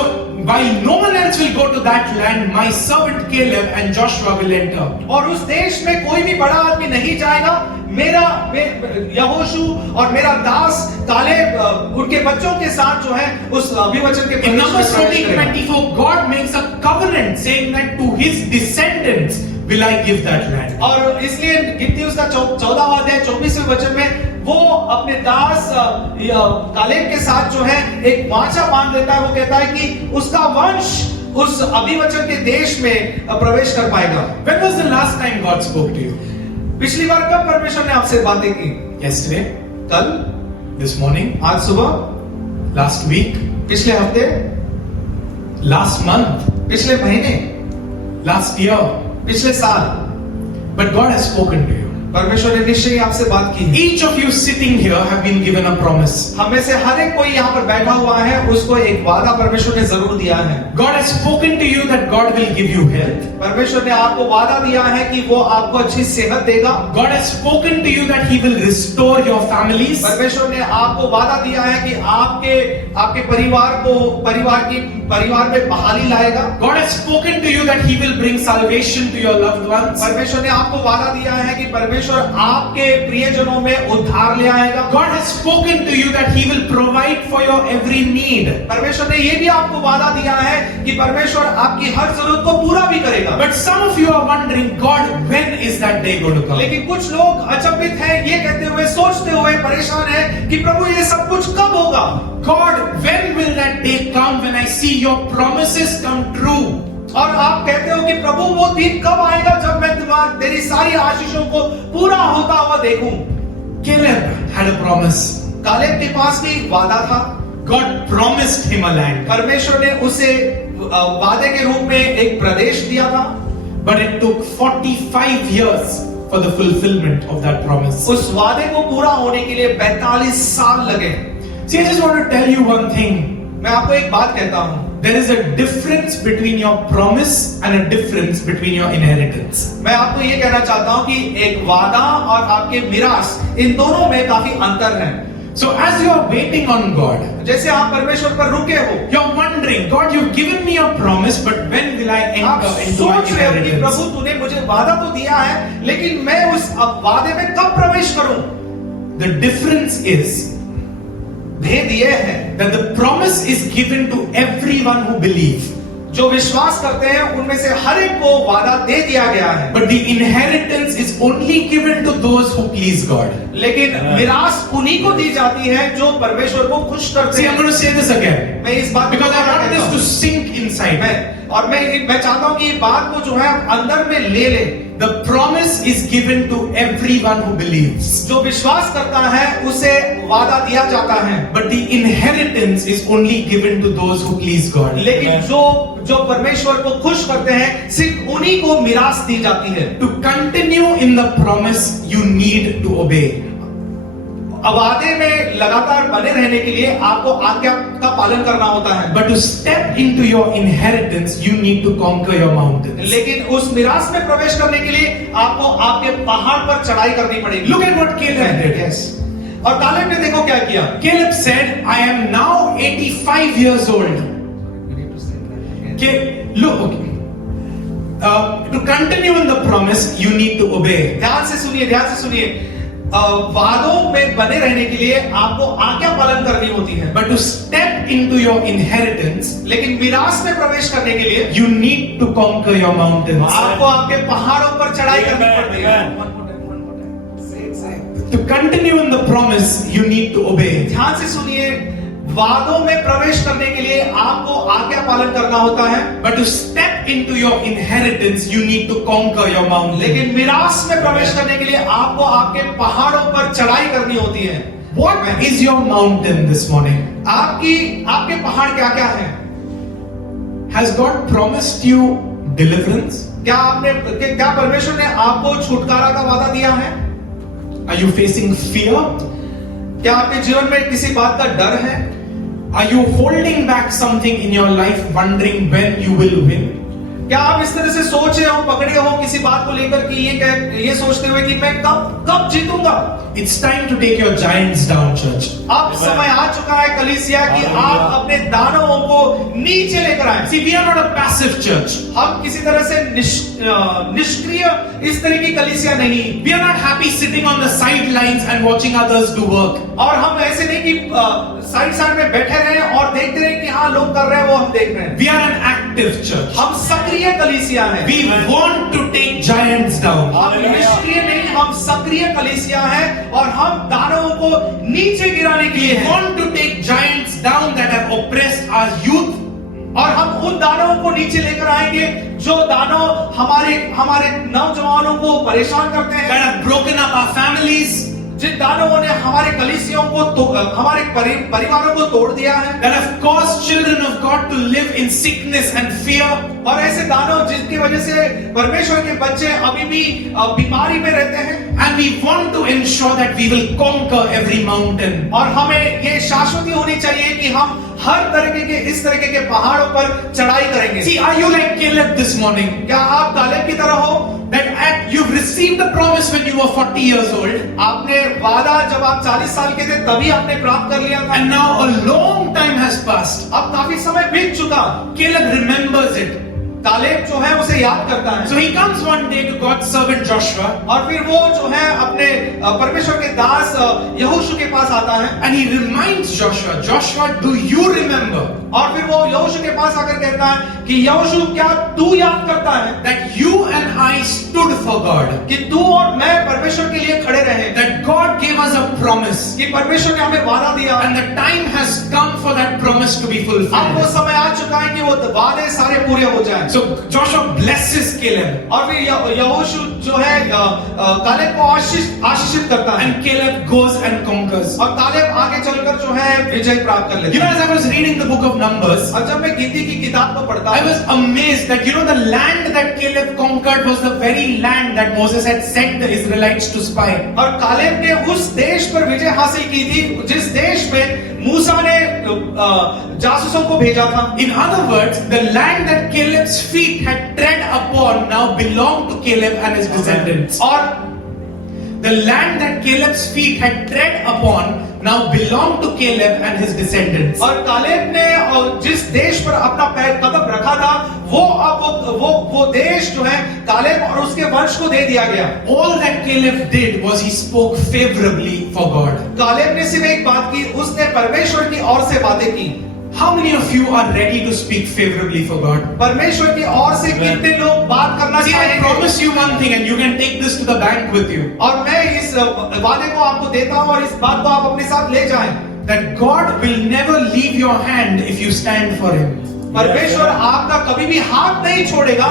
while no one else will go to that land, my servant Caleb and Joshua will enter. और उस देश में कोई भी बड़ा आदमी नहीं जाएगा, मेरा यहोशू और मेरा दास कालेब उनके बच्चों के साथ जो है उस अभिवचन के In Numbers 14:24, God makes a covenant saying that to his descendants will I give that land. और इसलिए गिनती उसका 14वां अध्याय 24वें वचन में वो अपने दास कालेब के साथ जो है एक वाचा बांध लेता है। वो कहता है कि उसका वंश उस अभिवचन के देश में प्रवेश कर पाएगा। When was the last time God spoke to you? पिछली बार कब परमेश्वर ने आपसे बातें की? Yesterday? कल? This morning? आज सुबह? Last week? पिछले हफ्ते? Last month? पिछले महीने? Last year? पिछले साल? But God has spoken to you. परमेश्वर ने निश्चय ही आपसे बात की। Each of you sitting here have been given a promise. हमें से हर एक कोई यहाँ पर बैठा हुआ है, उसको एक वादा परमेश्वर ने जरूर दिया है। God has spoken to you that God will give you health. परमेश्वर ने आपको वादा दिया है कि वो आपको अच्छी सेहत देगा। God has spoken to you that He will restore your families. परमेश्वर ने आपको वादा दिया है कि आपके परिवार में बहाली लाएगा। God has spoken to you that He will bring salvation to your loved ones. परमेश्वर ने आपको वादा दिया है कि परमेश्वर आपके प्रियजनों में उद्धार ले आएगा। God has spoken to you that He will provide for your every need. परमेश्वर ने ये भी आपको वादा दिया है कि परमेश्वर आपकी हर जरूरत को पूरा भी करेगा। But some of you are wondering, God, when is that day going to come? लेकिन कुछ लोग अचंभित हैं, ये कहते हुए सोचते हुए परेशान हैं कि प्रभु ये सब कुछ कब होगा? God, when will that day come when I see your promises come true? और आप कहते हो कि प्रभु वो दिन कब आएगा जब मैं तेरी सारी आशीषों को पूरा होता हुआ देखूं? Caleb had a promise. Caleb के पास भी एक वादा था। God promised him a land. परमेश्वर ने उसे वादे के रूप में एक प्रदेश दिया था। But it took 45 years for the fulfillment of that promise. उस वादे को पूरा होने के लिए 42 साल लगे। See, I just want to tell you one thing. मैं आपको एक बात कहता हूं। There is a difference between your promise and a difference between your inheritance. मैं आपको ये कहना चाहता हूं कि एक वादा और आपके मिरास, इन दोनों में काफी अंतर है। So as you are waiting on God, जैसे आप परमेश्वर पर रुके हो, you're wondering, God, you've given me a promise, but when will I आप enter into my सोच रहे हो कि inheritance? प्रभु तूने मुझे वादा तो दिया है, लेकिन मैं उस वादे में कब प्रवेश करूं? The difference is भेद ये है that the promise is given to everyone who believes. जो विश्वास करते हैं उनमें से हर एक को वादा दे दिया गया है, But the inheritance is only given to those who please God. लेकिन मिरास उन्हीं को दी जाती है जो परमेश्वर को खुश करते See, I'm हैं। going to say this again मैं इस बात because I want this to sink inside. मैं चाहता हूं कि ये बात को जो है आप अंदर में ले लें the promise is given to everyone who believes. जो विश्वास करता है उसे वादा दिया जाता है, But the inheritance is only given to those who please God. लेकिन जो परमेश्वर को खुश करते हैं सिर्फ उन्हीं को मिरास दी जाती है। To continue in the promise, you need to obey. वादे में लगातार बने रहने के लिए आपको आज्ञा का पालन करना होता है, But to step into your inheritance, you need to conquer your mountains. लेकिन उस मिरास में प्रवेश करने के लिए आपको आपके पहाड़ पर चढ़ाई करनी पड़ेगी। Look at what Caleb did. Yes. और कालेब ने देखो क्या किया। Caleb said, I am now 85 years old. Look, to continue in the promise, you need to obey. ध्यान से सुनिए। वादों में बने रहने के लिए आपको आज्ञा पालन करनी होती है, But to step into your inheritance, लेकिन मिरास में प्रवेश करने के लिए you need to conquer your mountains. आपको आपके पहाड़ों पर चढ़ाई करनी पड़ती है। To continue in the promise, you need to obey. ध्यान से सुनिए, वादों में प्रवेश करने के लिए आपको आज्ञा पालन करना होता है, But to step into your inheritance, you need to conquer your mountains. लेकिन मिरास में प्रवेश करने के लिए आपको आपके पहाड़ों पर चढ़ाई करनी होती है। What is your mountain this morning? आपके पहाड़ क्या क्या है? Has God promised you deliverance? क्या परमेश्वर ने आपको छुटकारा का वादा दिया है? Are you facing fear? क्या आपके जीवन में किसी बात का डर है? Are you holding back something in your life, wondering when you will win? क्या आप इस तरह से सोच रहे हो, पकड़े हो किसी बात को लेकर कि ये सोचते हुए कि मैं कब जीतूंगा? It's time to take your giants down, church. अब समय आ चुका है कलीसिया कि आप अपने दानवों को नीचे लेकर आए। See, we are not a passive church. हम किसी तरह से निष्क्रिय इस तरह की कलीसिया नहीं। We are not happy sitting on the sidelines and watching others do work. और हम ऐसे नहीं कि साइड में बैठे रहे और देखते रहे कि हाँ लोग कर रहे हैं वो हम देख रहे हैं। We are an active church. हम सक्रिय कलीसिया हैं। We want to take giants down. हम निष्क्रिय नहीं, हम सक्रिय कलीसिया हैं और हम दानवों को नीचे गिराने के लिए We हैं। want to take giants down that have oppressed our youth. और हम उन दानवों को नीचे लेकर आएंगे जो दानव हमारे नौजवानों को परेशान करते हैं, That have broken up our families. जिन दानवों ने हमारे कलीसियों को हमारे परिवारों को तोड़ दिया है, That have caused children of God to live in sickness and fear. और ऐसे दानव जिनकी वजह से परमेश्वर के बच्चे अभी भी बीमारी में रहते हैं। And we want to ensure that we will conquer every mountain. और हमें ये शाश्वती होनी चाहिए कि हम हर तरह के इस तरह के पहाड़ों पर चढ़ाई करेंगे। See, are you like Caleb this morning? क्या आप कालेब की तरह हो? That you've received the promise when you were 40 years old. आपने वादा जब आप 40 साल के थे तभी आपने प्राप्त कर लिया था। And now a long time has passed. अब काफी समय बीत चुका। Caleb remembers it. कालेब जो है उसे याद करता है। So he comes one day to God's servant Joshua. और फिर वो जो है अपने परमेश्वर के दास यहोशू के पास आता है। And he reminds Joshua, Joshua, do you remember? और फिर वो यहोशू के पास आकर कहता है कि यहोशू क्या तू याद करता है That you and I stood for God. कि तू और मैं परमेश्वर के लिए खड़े रहे, That God gave us a promise. कि परमेश्वर ने हमें वादा दिया And the time has come for that promise to be अब वो fulfilled. समय आ चुका है कि वो वादे सारे पूरे हो जाएं। So Joshua blesses Caleb. और फिर यहोशू जो है कालेब को आशीषित करता है And Caleb goes and conquers. और कालेब आगे चलकर जो है विजय प्राप्त कर You लेता know, है। as I was reading the book of Numbers, और जब मैं गिनती की किताब को पढ़ता I हूँ was amazed that the land that Caleb conquered was the very land that Moses had sent the Israelites to spy. और कालेब ने उस देश पर विजय हासिल की थी जिस देश में मूसा ने जासूसों को भेजा था। In other words, the land that Caleb's feet had tread upon now belonged to Caleb and his descendants. और The land that Caleb's feet had tread upon now belonged to Caleb and his descendants. और Caleb ने जिस देश पर अपना पैर कदम रखा था वो अब वो देश जो है कालेब और उसके वंश को दे दिया गया। All that Caleb did was he spoke favorably for God. Caleb ने सिर्फ एक बात की, उसने परमेश्वर की ओर से बातें की। How many of you are ready to speak favorably for God? परमेश्वर की ओर से कितने लोग बात करना See, I चाहेंगे? promise you one thing and you can take this to the bank with you. और मैं इस वादे को आपको देता हूँ और इस बात को आप अपने साथ ले जाएं That God will never leave your hand if you stand for Him. परमेश्वर आपका कभी भी हाथ नहीं छोड़ेगा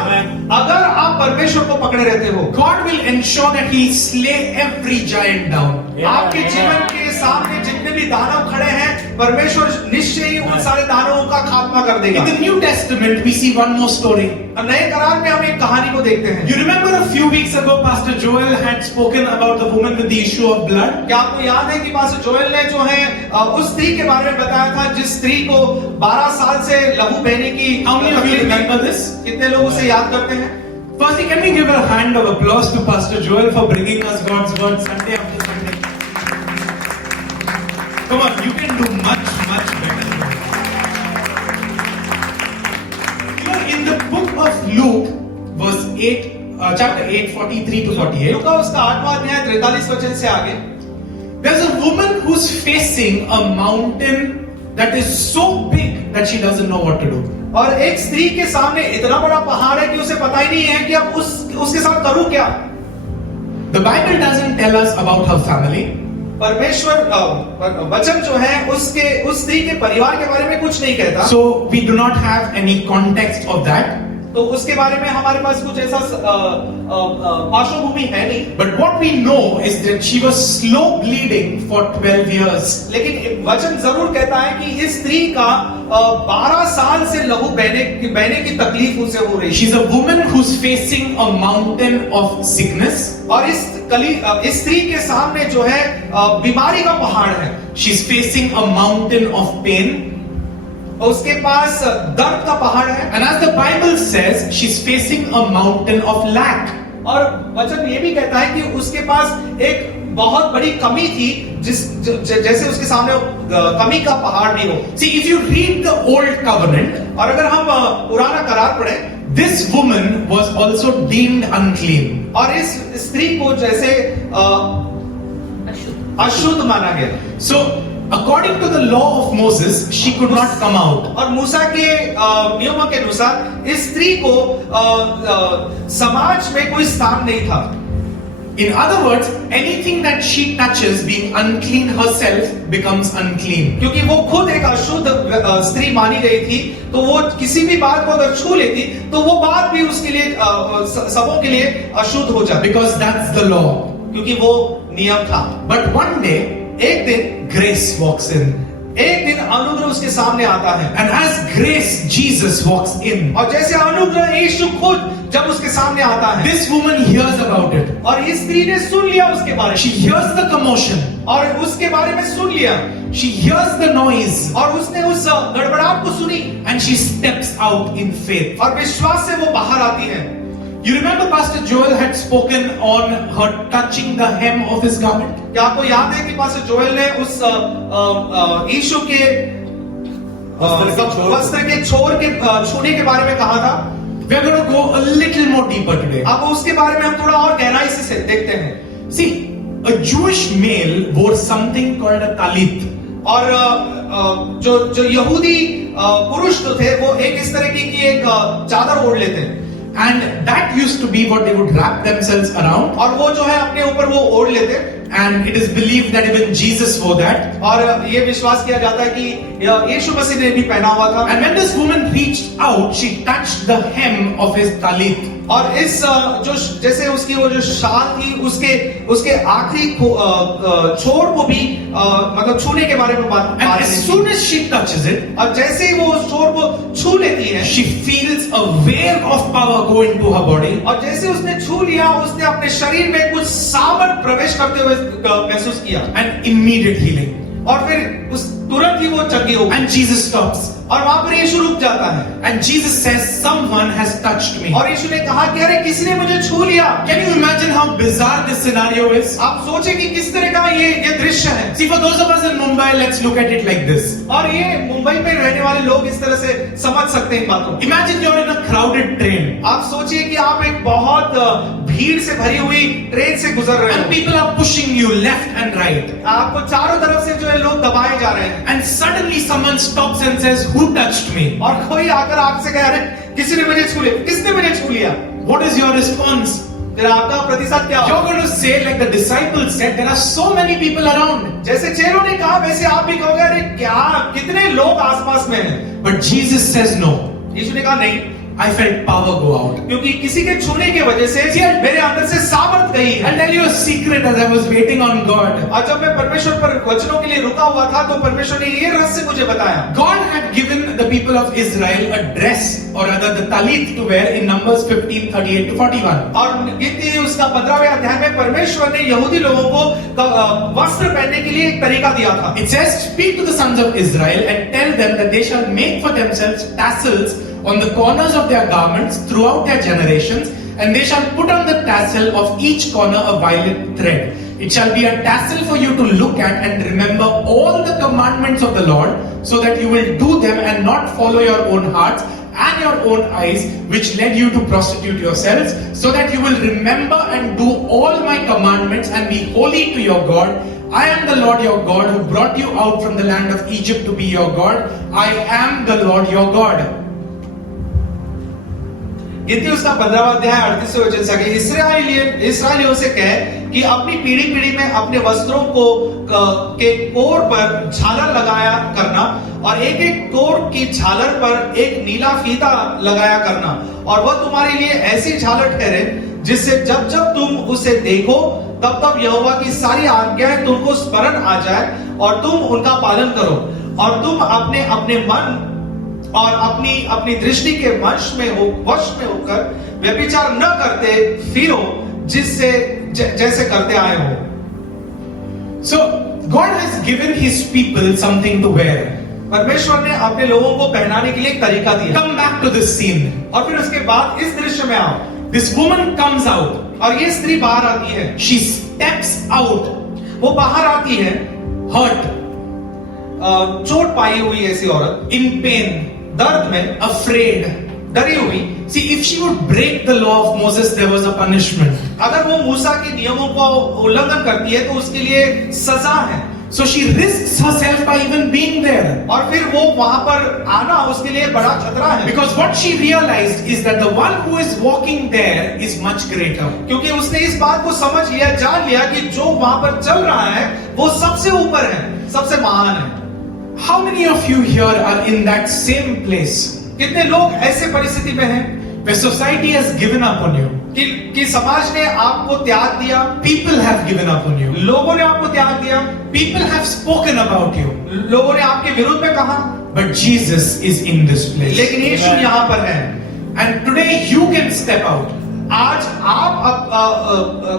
अगर आप परमेश्वर को पकड़े रहते हो। God will ensure that He slay every giant down. आपके जीवन के सामने जितने भी दानव खड़े हैं, परमेश्वर निश्चय ही उन सारे दानवों का खात्मा कर देगा। In the New Testament, we see one more story. नए करार में हम एक कहानी को देखते हैं। You remember a few weeks ago, Pastor Joel had spoken about the woman with the issue of blood. क्या आपको याद है कि पास्टर जोएल ने जो है उस स्त्री के बारे में बताया था जिस स्त्री को 12 साल से लहू बहने की How many of you remember this? कितने लोग उसे याद करते हैं? Firstly, can we give a hand of applause to Pastor Joel for bringing us God's word Sunday after Sunday? Come on, you can do much, much better. You know, in the book of Luke, verse 8, chapter 8, 43 to 48, लूका उसका 8वां अध्याय 43 वचन से आगे, there's a woman who's facing a mountain that is so big that she doesn't know what to do. और एक स्त्री के सामने इतना बड़ा पहाड़ है कि उसे पता ही नहीं है कि अब उसके साथ करूं क्या। The Bible doesn't tell us about her family. परमेश्वर वचन जो है उसके उस स्त्री के परिवार के बारे में कुछ नहीं कहता। So we do not have any context of that. तो उसके बारे में हमारे पास कुछ ऐसा पार्श्वभूमि है नहीं। But what we know is that she was slow bleeding for 12 years. लेकिन वचन जरूर कहता है कि इस स्त्री का 12 साल से लहू बहने की तकलीफ उसे हो रही है। She's a woman who's facing a mountain of sickness. और इस स्त्री के सामने जो है बीमारी का पहाड़ है। She's facing a mountain of pain. उसके पास दर्द का पहाड़ है। And as the Bible says, she's facing a mountain of lack. और वचन ये भी कहता है कि उसके पास एक बहुत बड़ी कमी थी जैसे उसके सामने कमी का पहाड़ भी हो। See, if you read the old covenant, और अगर हम पुराना करार पढ़ें, this woman was also deemed unclean. और इस स्त्री को जैसे अशुद्ध माना गया। So according to the law of Moses, she could not come out. और मूसा के नियमों के अनुसार इस स्त्री को समाज में कोई स्थान नहीं था। In other words, anything that she touches, being unclean herself, becomes unclean. क्योंकि वो खुद एक अशुद्ध स्त्री मानी गई थी, तो वो किसी भी बात को अगर छू लेती तो वो बात भी उसके लिए सबों के लिए अशुद्ध हो जाती। Because that's the law. क्योंकि वो नियम था। But one day, एक दिन grace walks in. एक दिन अनुग्रह उसके सामने आता है। And as grace, Jesus walks in. और जैसे अनुग्रह यीशु खुद जब उसके सामने आता है, This woman hears about it. और इस स्त्री ने सुन लिया उसके बारे She hears the commotion. में, और उसके बारे में सुन लिया, She hears the noise. और उसने उस गड़बड़ाहट को सुनी, And she steps out in faith. और विश्वास से वो बाहर आती है। You remember Pastor Joel had spoken on her touching the hem of his garment? क्या आपको याद है कि पास्टर जोएल ने उस यीशु के वस्त्र के छोर के छूने के बारे में कहा था? We are going to go a little more deeper today. अब उसके बारे में हम थोड़ा और गहराई से देखते हैं। See, a Jewish male wore something called a talit. और जो यहूदी पुरुष जो थे वो एक इस तरह की एक चादर ओढ़ लेते हैं। And that used to be what they would wrap themselves around. और वो जो है अपने ऊपर वो ओढ़ लेते। And it is believed that even Jesus wore that. और ये विश्वास किया जाता है कि यीशु मसीह ने भी पहना हुआ था। And when this woman reached out, she touched the hem of his talit. और इस जो जैसे उसकी वो जो शाल थी उसके आखिरी छोर को भी मतलब छूने के बारे में बात। And as soon as she touches it, और जैसे ही वो उस छोर को छू लेती है, she feels a wave of power go into her body. और जैसे उसने छू लिया, उसने अपने शरीर में कुछ सामर्थ प्रवेश करते हुए महसूस किया। And immediate healing. और फिर उस तुरंत ही वो चंगी हो गई। And Jesus stops. और वहां पर यीशु रुक जाता है। And Jesus says, someone has touched me. और यीशु ने कहा कि अरे किसी ने मुझे छू लिया। Can you imagine how bizarre this scenario is? आप सोचे कि किस तरह का ये दृश्य है। See, for those of us in Mumbai, let's look at it like this. और ये मुंबई में रहने वाले लोग इस तरह से समझ सकते हैं इन बातों को। Imagine you're in a crowded train. आप सोचिए कि आप एक बहुत भीड़ से भरी हुई ट्रेन से गुजर रहे And हैं। people are pushing you left and right. आपको चारों तरफ से जो है लोग दबाए जा रहे हैं। And suddenly someone stops and says, who touched me? और कोई आकर आपसे कह रहे किसी ने मुझे छू लिया। किसने मुझे छू लिया? What is your response? फिर आपका प्रतिशत क्या You're होगा? going to say, like the disciples said, there are so many people around. जैसे चेलों ने कहा वैसे आप भी कहोगे, अरे क्या कितने लोग आसपास में हैं। But Jesus says no. यीशु ने कहा नहीं, I felt power go out. क्योंकि किसी के छूने की वजह से मेरे अंदर से सामर्थ गई है। I'll tell you a secret as I was waiting on God. और जब मैं परमेश्वर पर वचनों के लिए रुका हुआ था तो परमेश्वर ने ये रहस्य मुझे बताया। God had given the people of Israel a dress, or rather the talit to wear in Numbers 15:38 to 41. और गिनती उसका 15वें अध्याय में परमेश्वर ने यहूदी लोगों को वस्त्र पहनने के लिए एक तरीका दिया था। It says, speak to the sons of Israel and tell them that they shall make for themselves tassels on the corners of their garments throughout their generations, and they shall put on the tassel of each corner a violet thread. It shall be a tassel for you to look at and remember all the commandments of the Lord, so that you will do them and not follow your own hearts and your own eyes, which led you to prostitute yourselves, so that you will remember and do all my commandments and be holy to your God. I am the Lord your God who brought you out from the land of Egypt to be your God. I am the Lord your God. गिनती उसका 15वां अध्याय 38वें वचन से आगे, इस्राएलियों से कहे कि अपनी पीढ़ी पीढ़ी में अपने वस्त्रों को के कोर पर झालर लगाया करना, और एक एक कोर की झालर पर एक नीला फीता लगाया करना, और वह तुम्हारे लिए ऐसी झालर ठहरे जिससे जब जब तुम उसे देखो तब तब यहोवा की सारी आज्ञाएं तुमको स्मरण आ जाए और तुम उनका पालन करो, और तुम अपने अपने मन और अपनी अपनी दृष्टि के वश में होकर व्यभिचार न करते फिरो, जिससे जैसे करते आए हो। So God has given His people something to wear. परमेश्वर ने अपने लोगों को पहनाने के लिए एक तरीका दिया। Come back to this scene. और फिर उसके बाद इस दृश्य में आओ। This woman comes out. और ये स्त्री बाहर आती है। She steps out. वो बाहर आती है Hurt. चोट पाई हुई ऐसी औरत, In pain. दर्द में, Afraid. डरी हुई। See, if she would break the law of Moses, there was a punishment. अगर वो मूसा के नियमों को उल्लंघन करती है तो उसके लिए सजा है। So she risks herself by even being there. और फिर वो वहां पर आना उसके लिए बड़ा खतरा है। Because what she realized is that the one who is walking there is much greater. क्योंकि उसने इस बात को समझ लिया, जान लिया कि जो वहां पर चल रहा है वो सबसे ऊपर है, सबसे महान है। How many of you here are in that same place? कितने लोग ऐसे परिस्थिति में हैं Where society has given up on you. कि समाज ने आपको त्याग दिया, People have given up on you. लोगों ने आपको त्याग दिया, People have spoken about you. लोगों ने आपके विरुद्ध में कहा, But Jesus is in this place. लेकिन यीशु यहाँ पर है। And today you can step out. आज आप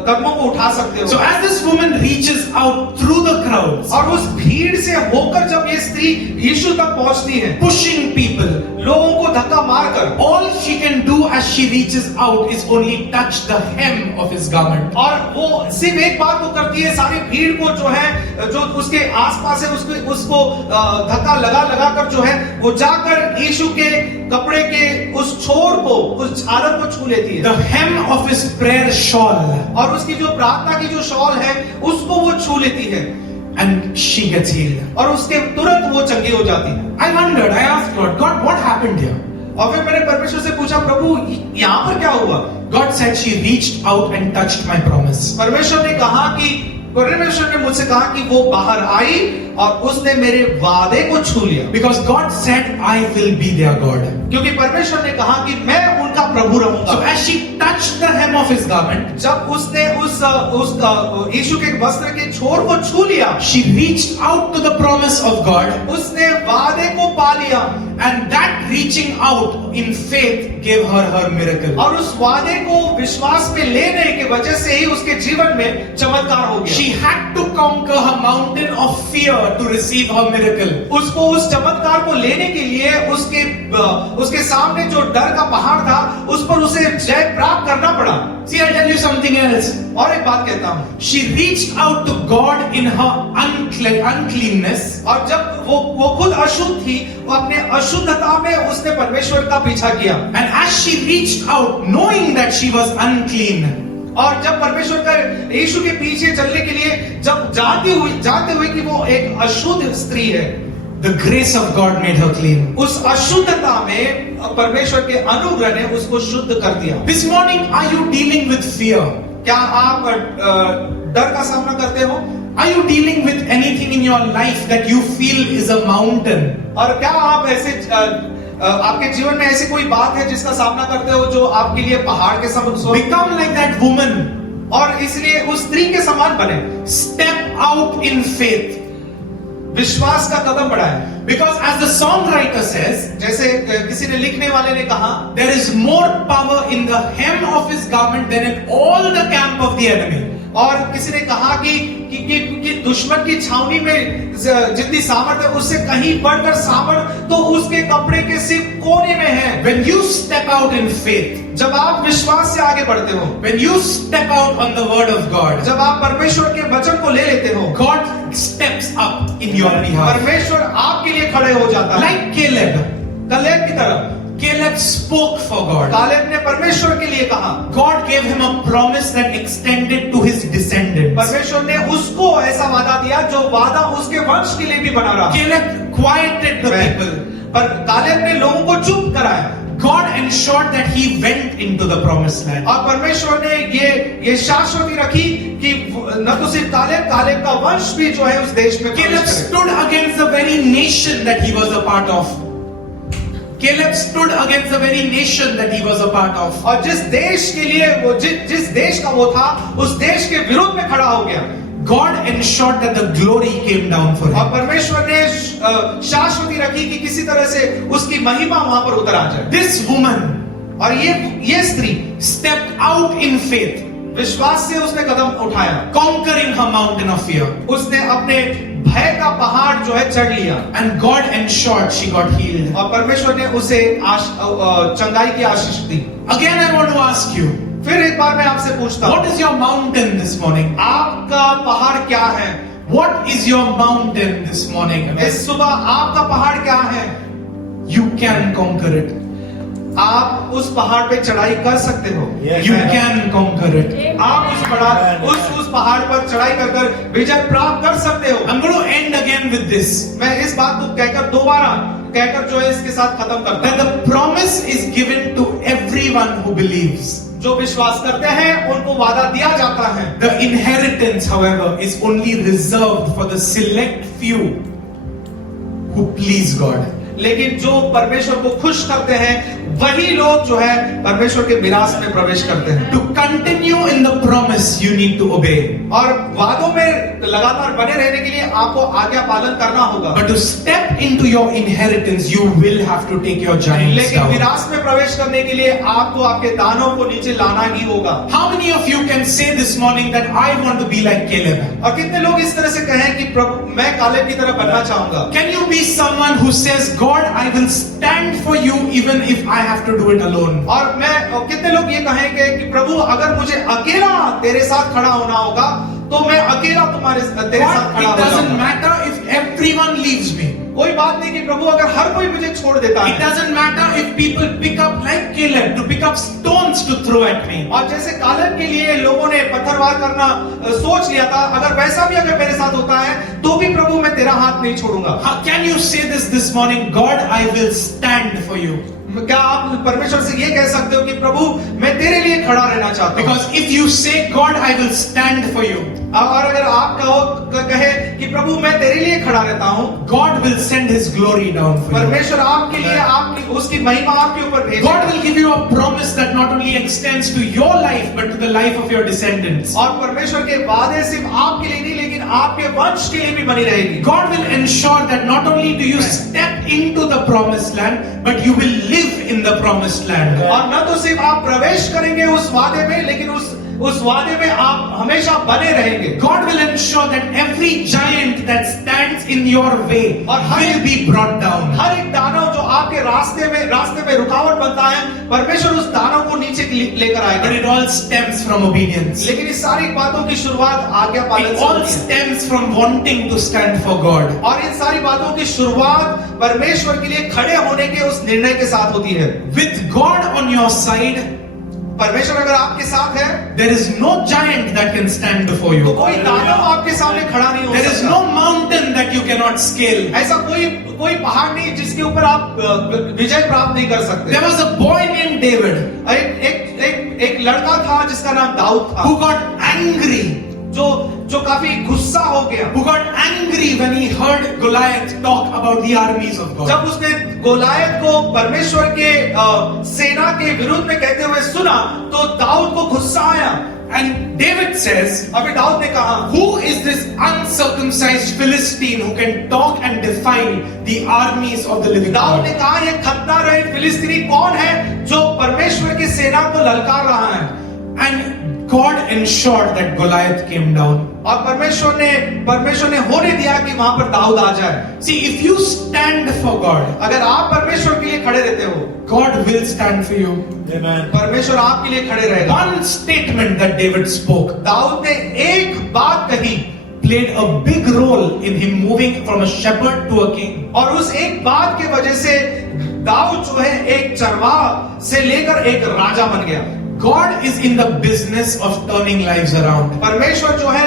कदमों को उठा सकते हो। So as this woman reaches out through the crowds, और उस भीड़ से होकर जब ये स्त्री यीशु तक पहुंचती है, pushing people, लोगों को धक्का मारकर, all she can do as she reaches out is only touch the hem of his garment. और वो सिर्फ एक बात को करती है, सारी भीड़ को जो है, जो उसके आसपास है, उसको धक्का लगा कर जो है वो जाकर यीशु के कपड़े के उस छोर को, उस झालर को छू लेती है। The hem of his prayer shawl. और उसकी जो प्रार्थना की जो शॉल है उसको वो छू लेती है। And she gets healed. और उसके तुरंत वो चंगी हो जाती है। I wondered, I asked Lord, God, what happened here? और फिर मैंने परमेश्वर से पूछा, प्रभु यहाँ पर क्या हुआ? God said she reached out and touched my promise. परमेश्वर ने मुझसे कहा कि वो बाहर आई और उसने मेरे वादे को छू लिया। Because God said, I will be their God. क्योंकि परमेश्वर ने कहा कि मैं उनका प्रभु रहूंगा। So as she touched the hem of his garment, जब उसने उस यीशु के वस्त्र के छोर को छू लिया, she reached out to the promise of God. उसने वादे को पा लिया। And that reaching out in faith gave her her miracle. और उस वादे को विश्वास में लेने की वजह से ही उसके जीवन में चमत्कार हो गया। She had to conquer her mountain of fear to receive her miracle. उसको उस चमत्कार को लेने के लिए उसके सामने जो डर का पहाड़ था उस पर उसे जय प्राप्त करना पड़ा। See, I'll tell you something else. और एक बात कहता हूँ, She reached out to God in her uncleanness. और जब वो खुद अशुद्ध थी, वो अपने अशुद्धता में उसने परमेश्वर का पीछा किया। And as she reached out, knowing that she was unclean, और जब परमेश्वर का यीशु के पीछे चलने के लिए जब जानते हुए कि वो एक अशुद्ध स्त्री है, the grace of God made her clean. उस अशुद्धता में परमेश्वर के अनुग्रह ने उसको शुद्ध कर दिया। This morning, are you dealing with fear? क्या आप डर का सामना करते हो? Are you dealing with anything in your life that you feel is a mountain? और क्या आप ऐसे आपके जीवन में ऐसी कोई बात है जिसका सामना करते हो जो आपके लिए पहाड़ के समान? Become like that woman. और इसलिए उस स्त्री के समान बने। Step out in faith. विश्वास का कदम बढ़ाएं। Because as the songwriter says, जैसे किसी ने लिखने वाले ने कहा, there is more power in the hem of his garment than in all the camp of the enemy. और किसी ने कहा कि दुश्मन की छावनी में जितनी सामर्थ है उससे कहीं बढ़कर सामर्थ तो उसके कपड़े के सिर्फ कोने में है। When you step out in faith, जब आप विश्वास से आगे बढ़ते हो, when you step out on the word of God, जब आप परमेश्वर के वचन को ले लेते हो, God steps up in your behalf. परमेश्वर आपके लिए खड़े हो जाता है। Like Caleb. कलेब की तरह Caleb spoke for God. Caleb ने परमेश्वर के लिए कहा। God gave him a promise that extended to his descendants. परमेश्वर ने उसको ऐसा वादा दिया जो वादा उसके वंश के लिए भी बना रहा। Caleb quieted the people. पर कालेब ने लोगों को चुप कराया। God ensured that he went into the promised land. और परमेश्वर ने ये शाश्वती रखी कि न तो सिर्फ कालेब का वंश भी जो है उस देश में Caleb stood against the very nation that he was a part of. Caleb stood against the very nation that he was a part of. और जिस देश के लिए वो जिस देश का वो था उस देश के विरोध में खड़ा हो गया। God ensured that the glory came down for और him. परमेश्वर ने शाश्वती रखी कि किसी तरह से उसकी महिमा वहां पर उतर आ जाए। This woman और ये स्त्री stepped out in faith, विश्वास से उसने कदम उठाया, conquering her mountain of fear. उसने अपने भय का पहाड़ जो है चढ़ लिया। And God ensured she got healed. और परमेश्वर ने उसे चंगाई की आशीष दी। Again I want to ask you, फिर एक बार मैं आपसे पूछता हूँ, what is your mountain this morning? आपका पहाड़ क्या है? What is your mountain this morning? इस सुबह आपका पहाड़ क्या है? You can conquer it. आप उस पहाड़ पे चढ़ाई कर सकते हो। You can conquer it. आप उस पहाड़ पर चढ़ाई कर विजय प्राप्त कर सकते हो। I'm going to end again with this. मैं इस बात को कहकर जो है इसके साथ खत्म करता That हूं। the promise is given to everyone who believes. जो विश्वास करते हैं उनको वादा दिया जाता है। The inheritance, however, is only reserved for the select few who please God. लेकिन जो परमेश्वर को खुश करते हैं वही लोग जो है परमेश्वर के मिरास में प्रवेश करते हैं। To continue in the promise, you need to obey. और वादों में लगातार बने रहने के लिए आपको आज्ञा पालन करना होगा। But to step into your inheritance, you will have to take your giants लेकिन down. विरास में प्रवेश करने के लिए आपको आपके दानों को नीचे लाना ही होगा। How many of you can say this morning that I want to be like Caleb? और कितने लोग इस तरह से कहें कि प्रभु मैं कालेब की तरह बनना चाहूंगा? Can you be someone who says, God, I will stand for you even if I have to do it alone? और कितने लोग ये कहेंगे कि प्रभु अगर मुझे अकेला तेरे साथ खड़ा होना होगा तो मैं अकेला तेरे साथ खड़ा It हो doesn't जाऊंगा। matter if everyone leaves me. कोई बात नहीं कि प्रभु अगर हर कोई मुझे छोड़ देता It है। doesn't matter if people pick up like Caleb to pick up stones to throw at me. और जैसे कालेब के लिए लोगों ने पत्थरवार करना सोच लिया था, अगर वैसा भी अगर मेरे साथ होता है तो भी प्रभु मैं तेरा हाथ नहीं छोड़ूंगा। How can you say this morning? God, I will stand for you. क्या आप परमेश्वर से ये कह सकते हो कि प्रभु मैं तेरे लिए खड़ा रहना चाहता हूँ? Because if you say, God, I will stand for you, और अगर आप कहे कि प्रभु मैं तेरे लिए खड़ा रहता हूँ, God will send His glory down for you. परमेश्वर आपके लिए उसकी महिमा आपके ऊपर भेजेगा। God will give you a promise that not only extends to your life but to the life of your descendants. और परमेश्वर के वादे सिर्फ आपके लिए नहीं लेकिन आपके वंश के लिए भी बनी रहेगी। God will ensure that not only do you step into the promised land but you will live in the promised land. और न तो सिर्फ आप प्रवेश करेंगे उस वादे में लेकिन उस वादे में आप हमेशा बने रहेंगे। God will ensure that every giant that stands in your way will be brought down. हर एक दानव जो आपके रास्ते में रुकावट बनता है परमेश्वर उस दानव को नीचे लेकर आएगा। But it all stems from obedience. लेकिन इस सारी बातों की शुरुआत आज्ञा पालन It से all होती है। stems from wanting to stand for God. और इन सारी बातों की शुरुआत परमेश्वर के लिए खड़े होने के उस निर्णय के साथ होती है। With God on your side, परमेश्वर अगर आपके साथ है there is no giant that can stand before तो you. कोई दानव आपके सामने खड़ा नहीं हो There is सकता। no mountain that you cannot scale. ऐसा कोई पहाड़ नहीं जिसके ऊपर आप विजय प्राप्त नहीं कर सकते। There was a boy named David एक लड़का था जिसका नाम दाऊद था, who got angry, जो काफी गुस्सा हो गया, who got angry when he heard Goliath talk about the armies of God. जब उसने गोलायत को परमेश्वर के सेना के विरुद्ध में कहते हुए सुना तो दाऊद को गुस्सा आया। And David says, अभी दाऊद ने कहा, who is this uncircumcised Philistine who can talk and defy the armies of the living Dawood God? ने कहा यह खतना रहित फिलिस्तीनी कौन है जो परमेश्वर की सेना को ललकार रहा है। And God ensured that Goliath came down. और परमेश्वर ने होने दिया कि वहां पर दाऊद आ जाए। See, if you stand for God, अगर आप परमेश्वर के लिए खड़े रहते हो, God will stand for you. परमेश्वर आपके लिए खड़े रहेगा। One statement that David spoke Dawood ने एक बात कही played a big role in him moving from a shepherd to a king. और उस एक बात की वजह से दाऊद जो है एक चरवाहा से लेकर एक राजा बन गया। God is in the business of turning lives around. परमेश्वर जो है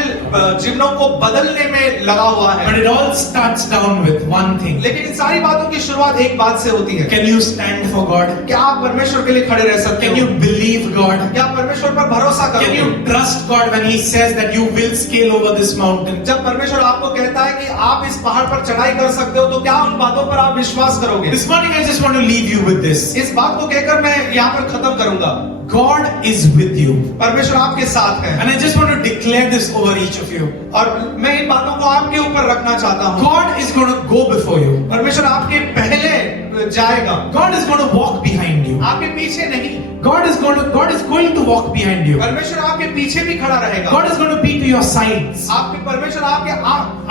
जीवनों को बदलने में लगा हुआ है। But it all starts down with one thing. लेकिन इन सारी बातों की शुरुआत एक बात से होती है। Can you stand for God? क्या आप परमेश्वर के लिए खड़े रह सकते Can हो? you believe God? क्या परमेश्वर पर भरोसा Can करोगे? you trust God when He says that you will scale over this mountain? जब परमेश्वर आपको कहता है कि आप इस पहाड़ पर चढ़ाई कर सकते हो तो क्या उन बातों पर आप विश्वास करोगे? This morning I just want to leave you with this. इस बात को कहकर मैं यहाँ पर खत्म करूंगा। God is with you. परमेश्वर आपके साथ है। And I just want to declare this over each of you. और मैं इन बातों को आपके ऊपर रखना चाहता हूँ। God is going to go before you. परमेश्वर आपके पहले जाएगा। God is going to walk behind you. आपके पीछे नहीं। God is going to walk behind you. परमेश्वर आपके पीछे भी खड़ा रहेगा। God is going to be to your sides. आपके परमेश्वर आपके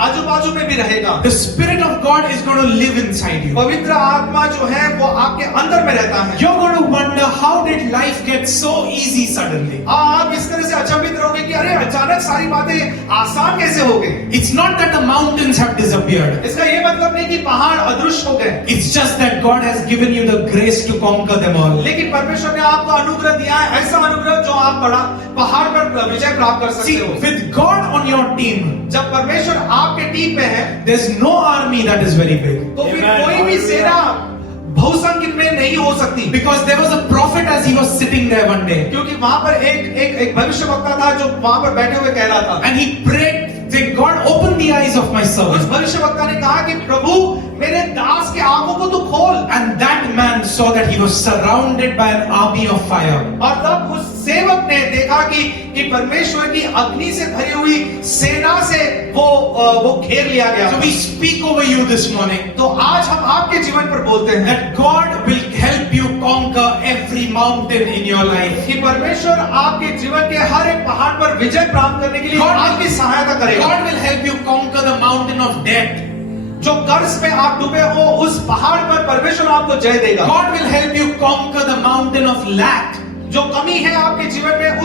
आजू बाजू में भी रहेगा। The Spirit of God is going to live inside you. पवित्र आत्मा जो है वो आपके अंदर में रहता है। You're going to wonder how did life get so easy suddenly? आप इस तरह से अचंभित रहोगे कि अरे अचानक सारी बातें आसान कैसे हो गई? It's not that the mountains have disappeared. इसका ये मतलब नहीं कि पहाड़ अदृश्य हो गए। It's just that God has given you the grace to conquer them all. लेकिन परमेश्वर ने आपको अनुग्रह दिया है, ऐसा अनुग्रह जो आप पहाड़ पर विजय प्राप्त कर सकते See, हो। with God on your team, जब परमेश्वर आपके टीम में है there's no army that is very big. तो फिर कोई भी सेना बहुसंख्य में नहीं हो सकती। Because there was a prophet as he was sitting there one day. क्योंकि वहां पर एक भविष्यवक्ता था जो वहां पर बैठे हुए कह रहा था। And he prayed, saying, God, open the eyes of my उस servant. भविष्यवक्ता ने कहा कि प्रभु मेरे दास के आंखों को तू खोल। And that man saw that he was surrounded by an army of fire. और तब उस सेवक ने देखा कि परमेश्वर की अग्नि से भरी हुई सेना से वो घेर लिया गया। So we speak over you this morning तो आज हम आपके जीवन पर बोलते हैं that God will help you conquer every mountain in your life. कि परमेश्वर आपके जीवन के हर एक पहाड़ पर विजय प्राप्त करने के लिए आपकी सहायता करेगा। God will help you conquer the mountain of death. जो कर्ज में आप डूबे हो उस पहाड़ पर परमेश्वर आपको जय देगा। God will help you conquer the mountain of lack. जो कमी है आपके जीवन में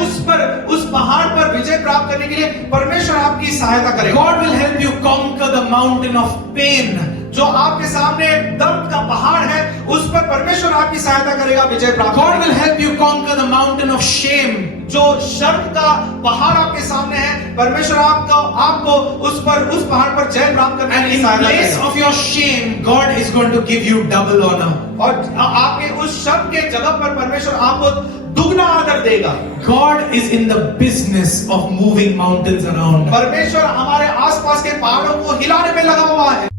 उस पहाड़ पर विजय प्राप्त करने के लिए परमेश्वर आपकी सहायता करेगा। God will help you conquer the mountain of pain. जो आपके सामने दर्द का पहाड़ है उस पर परमेश्वर आपकी सहायता करेगा विजय प्राप्त God करने will help you conquer the mountain of shame. जो शर्म का पहाड़ आपके सामने है परमेश्वर आपको उस पहाड़ पर जय प्राप्त करने And की in सहायता place करेगा। of your shame, God is going to give you double honor. और आपके उस शर्म के जगह पर परमेश्वर आपको दुगना आदर देगा। God is in the business of moving mountains around. परमेश्वर हमारे आसपास के पहाड़ों को हिलाने में लगा हुआ है।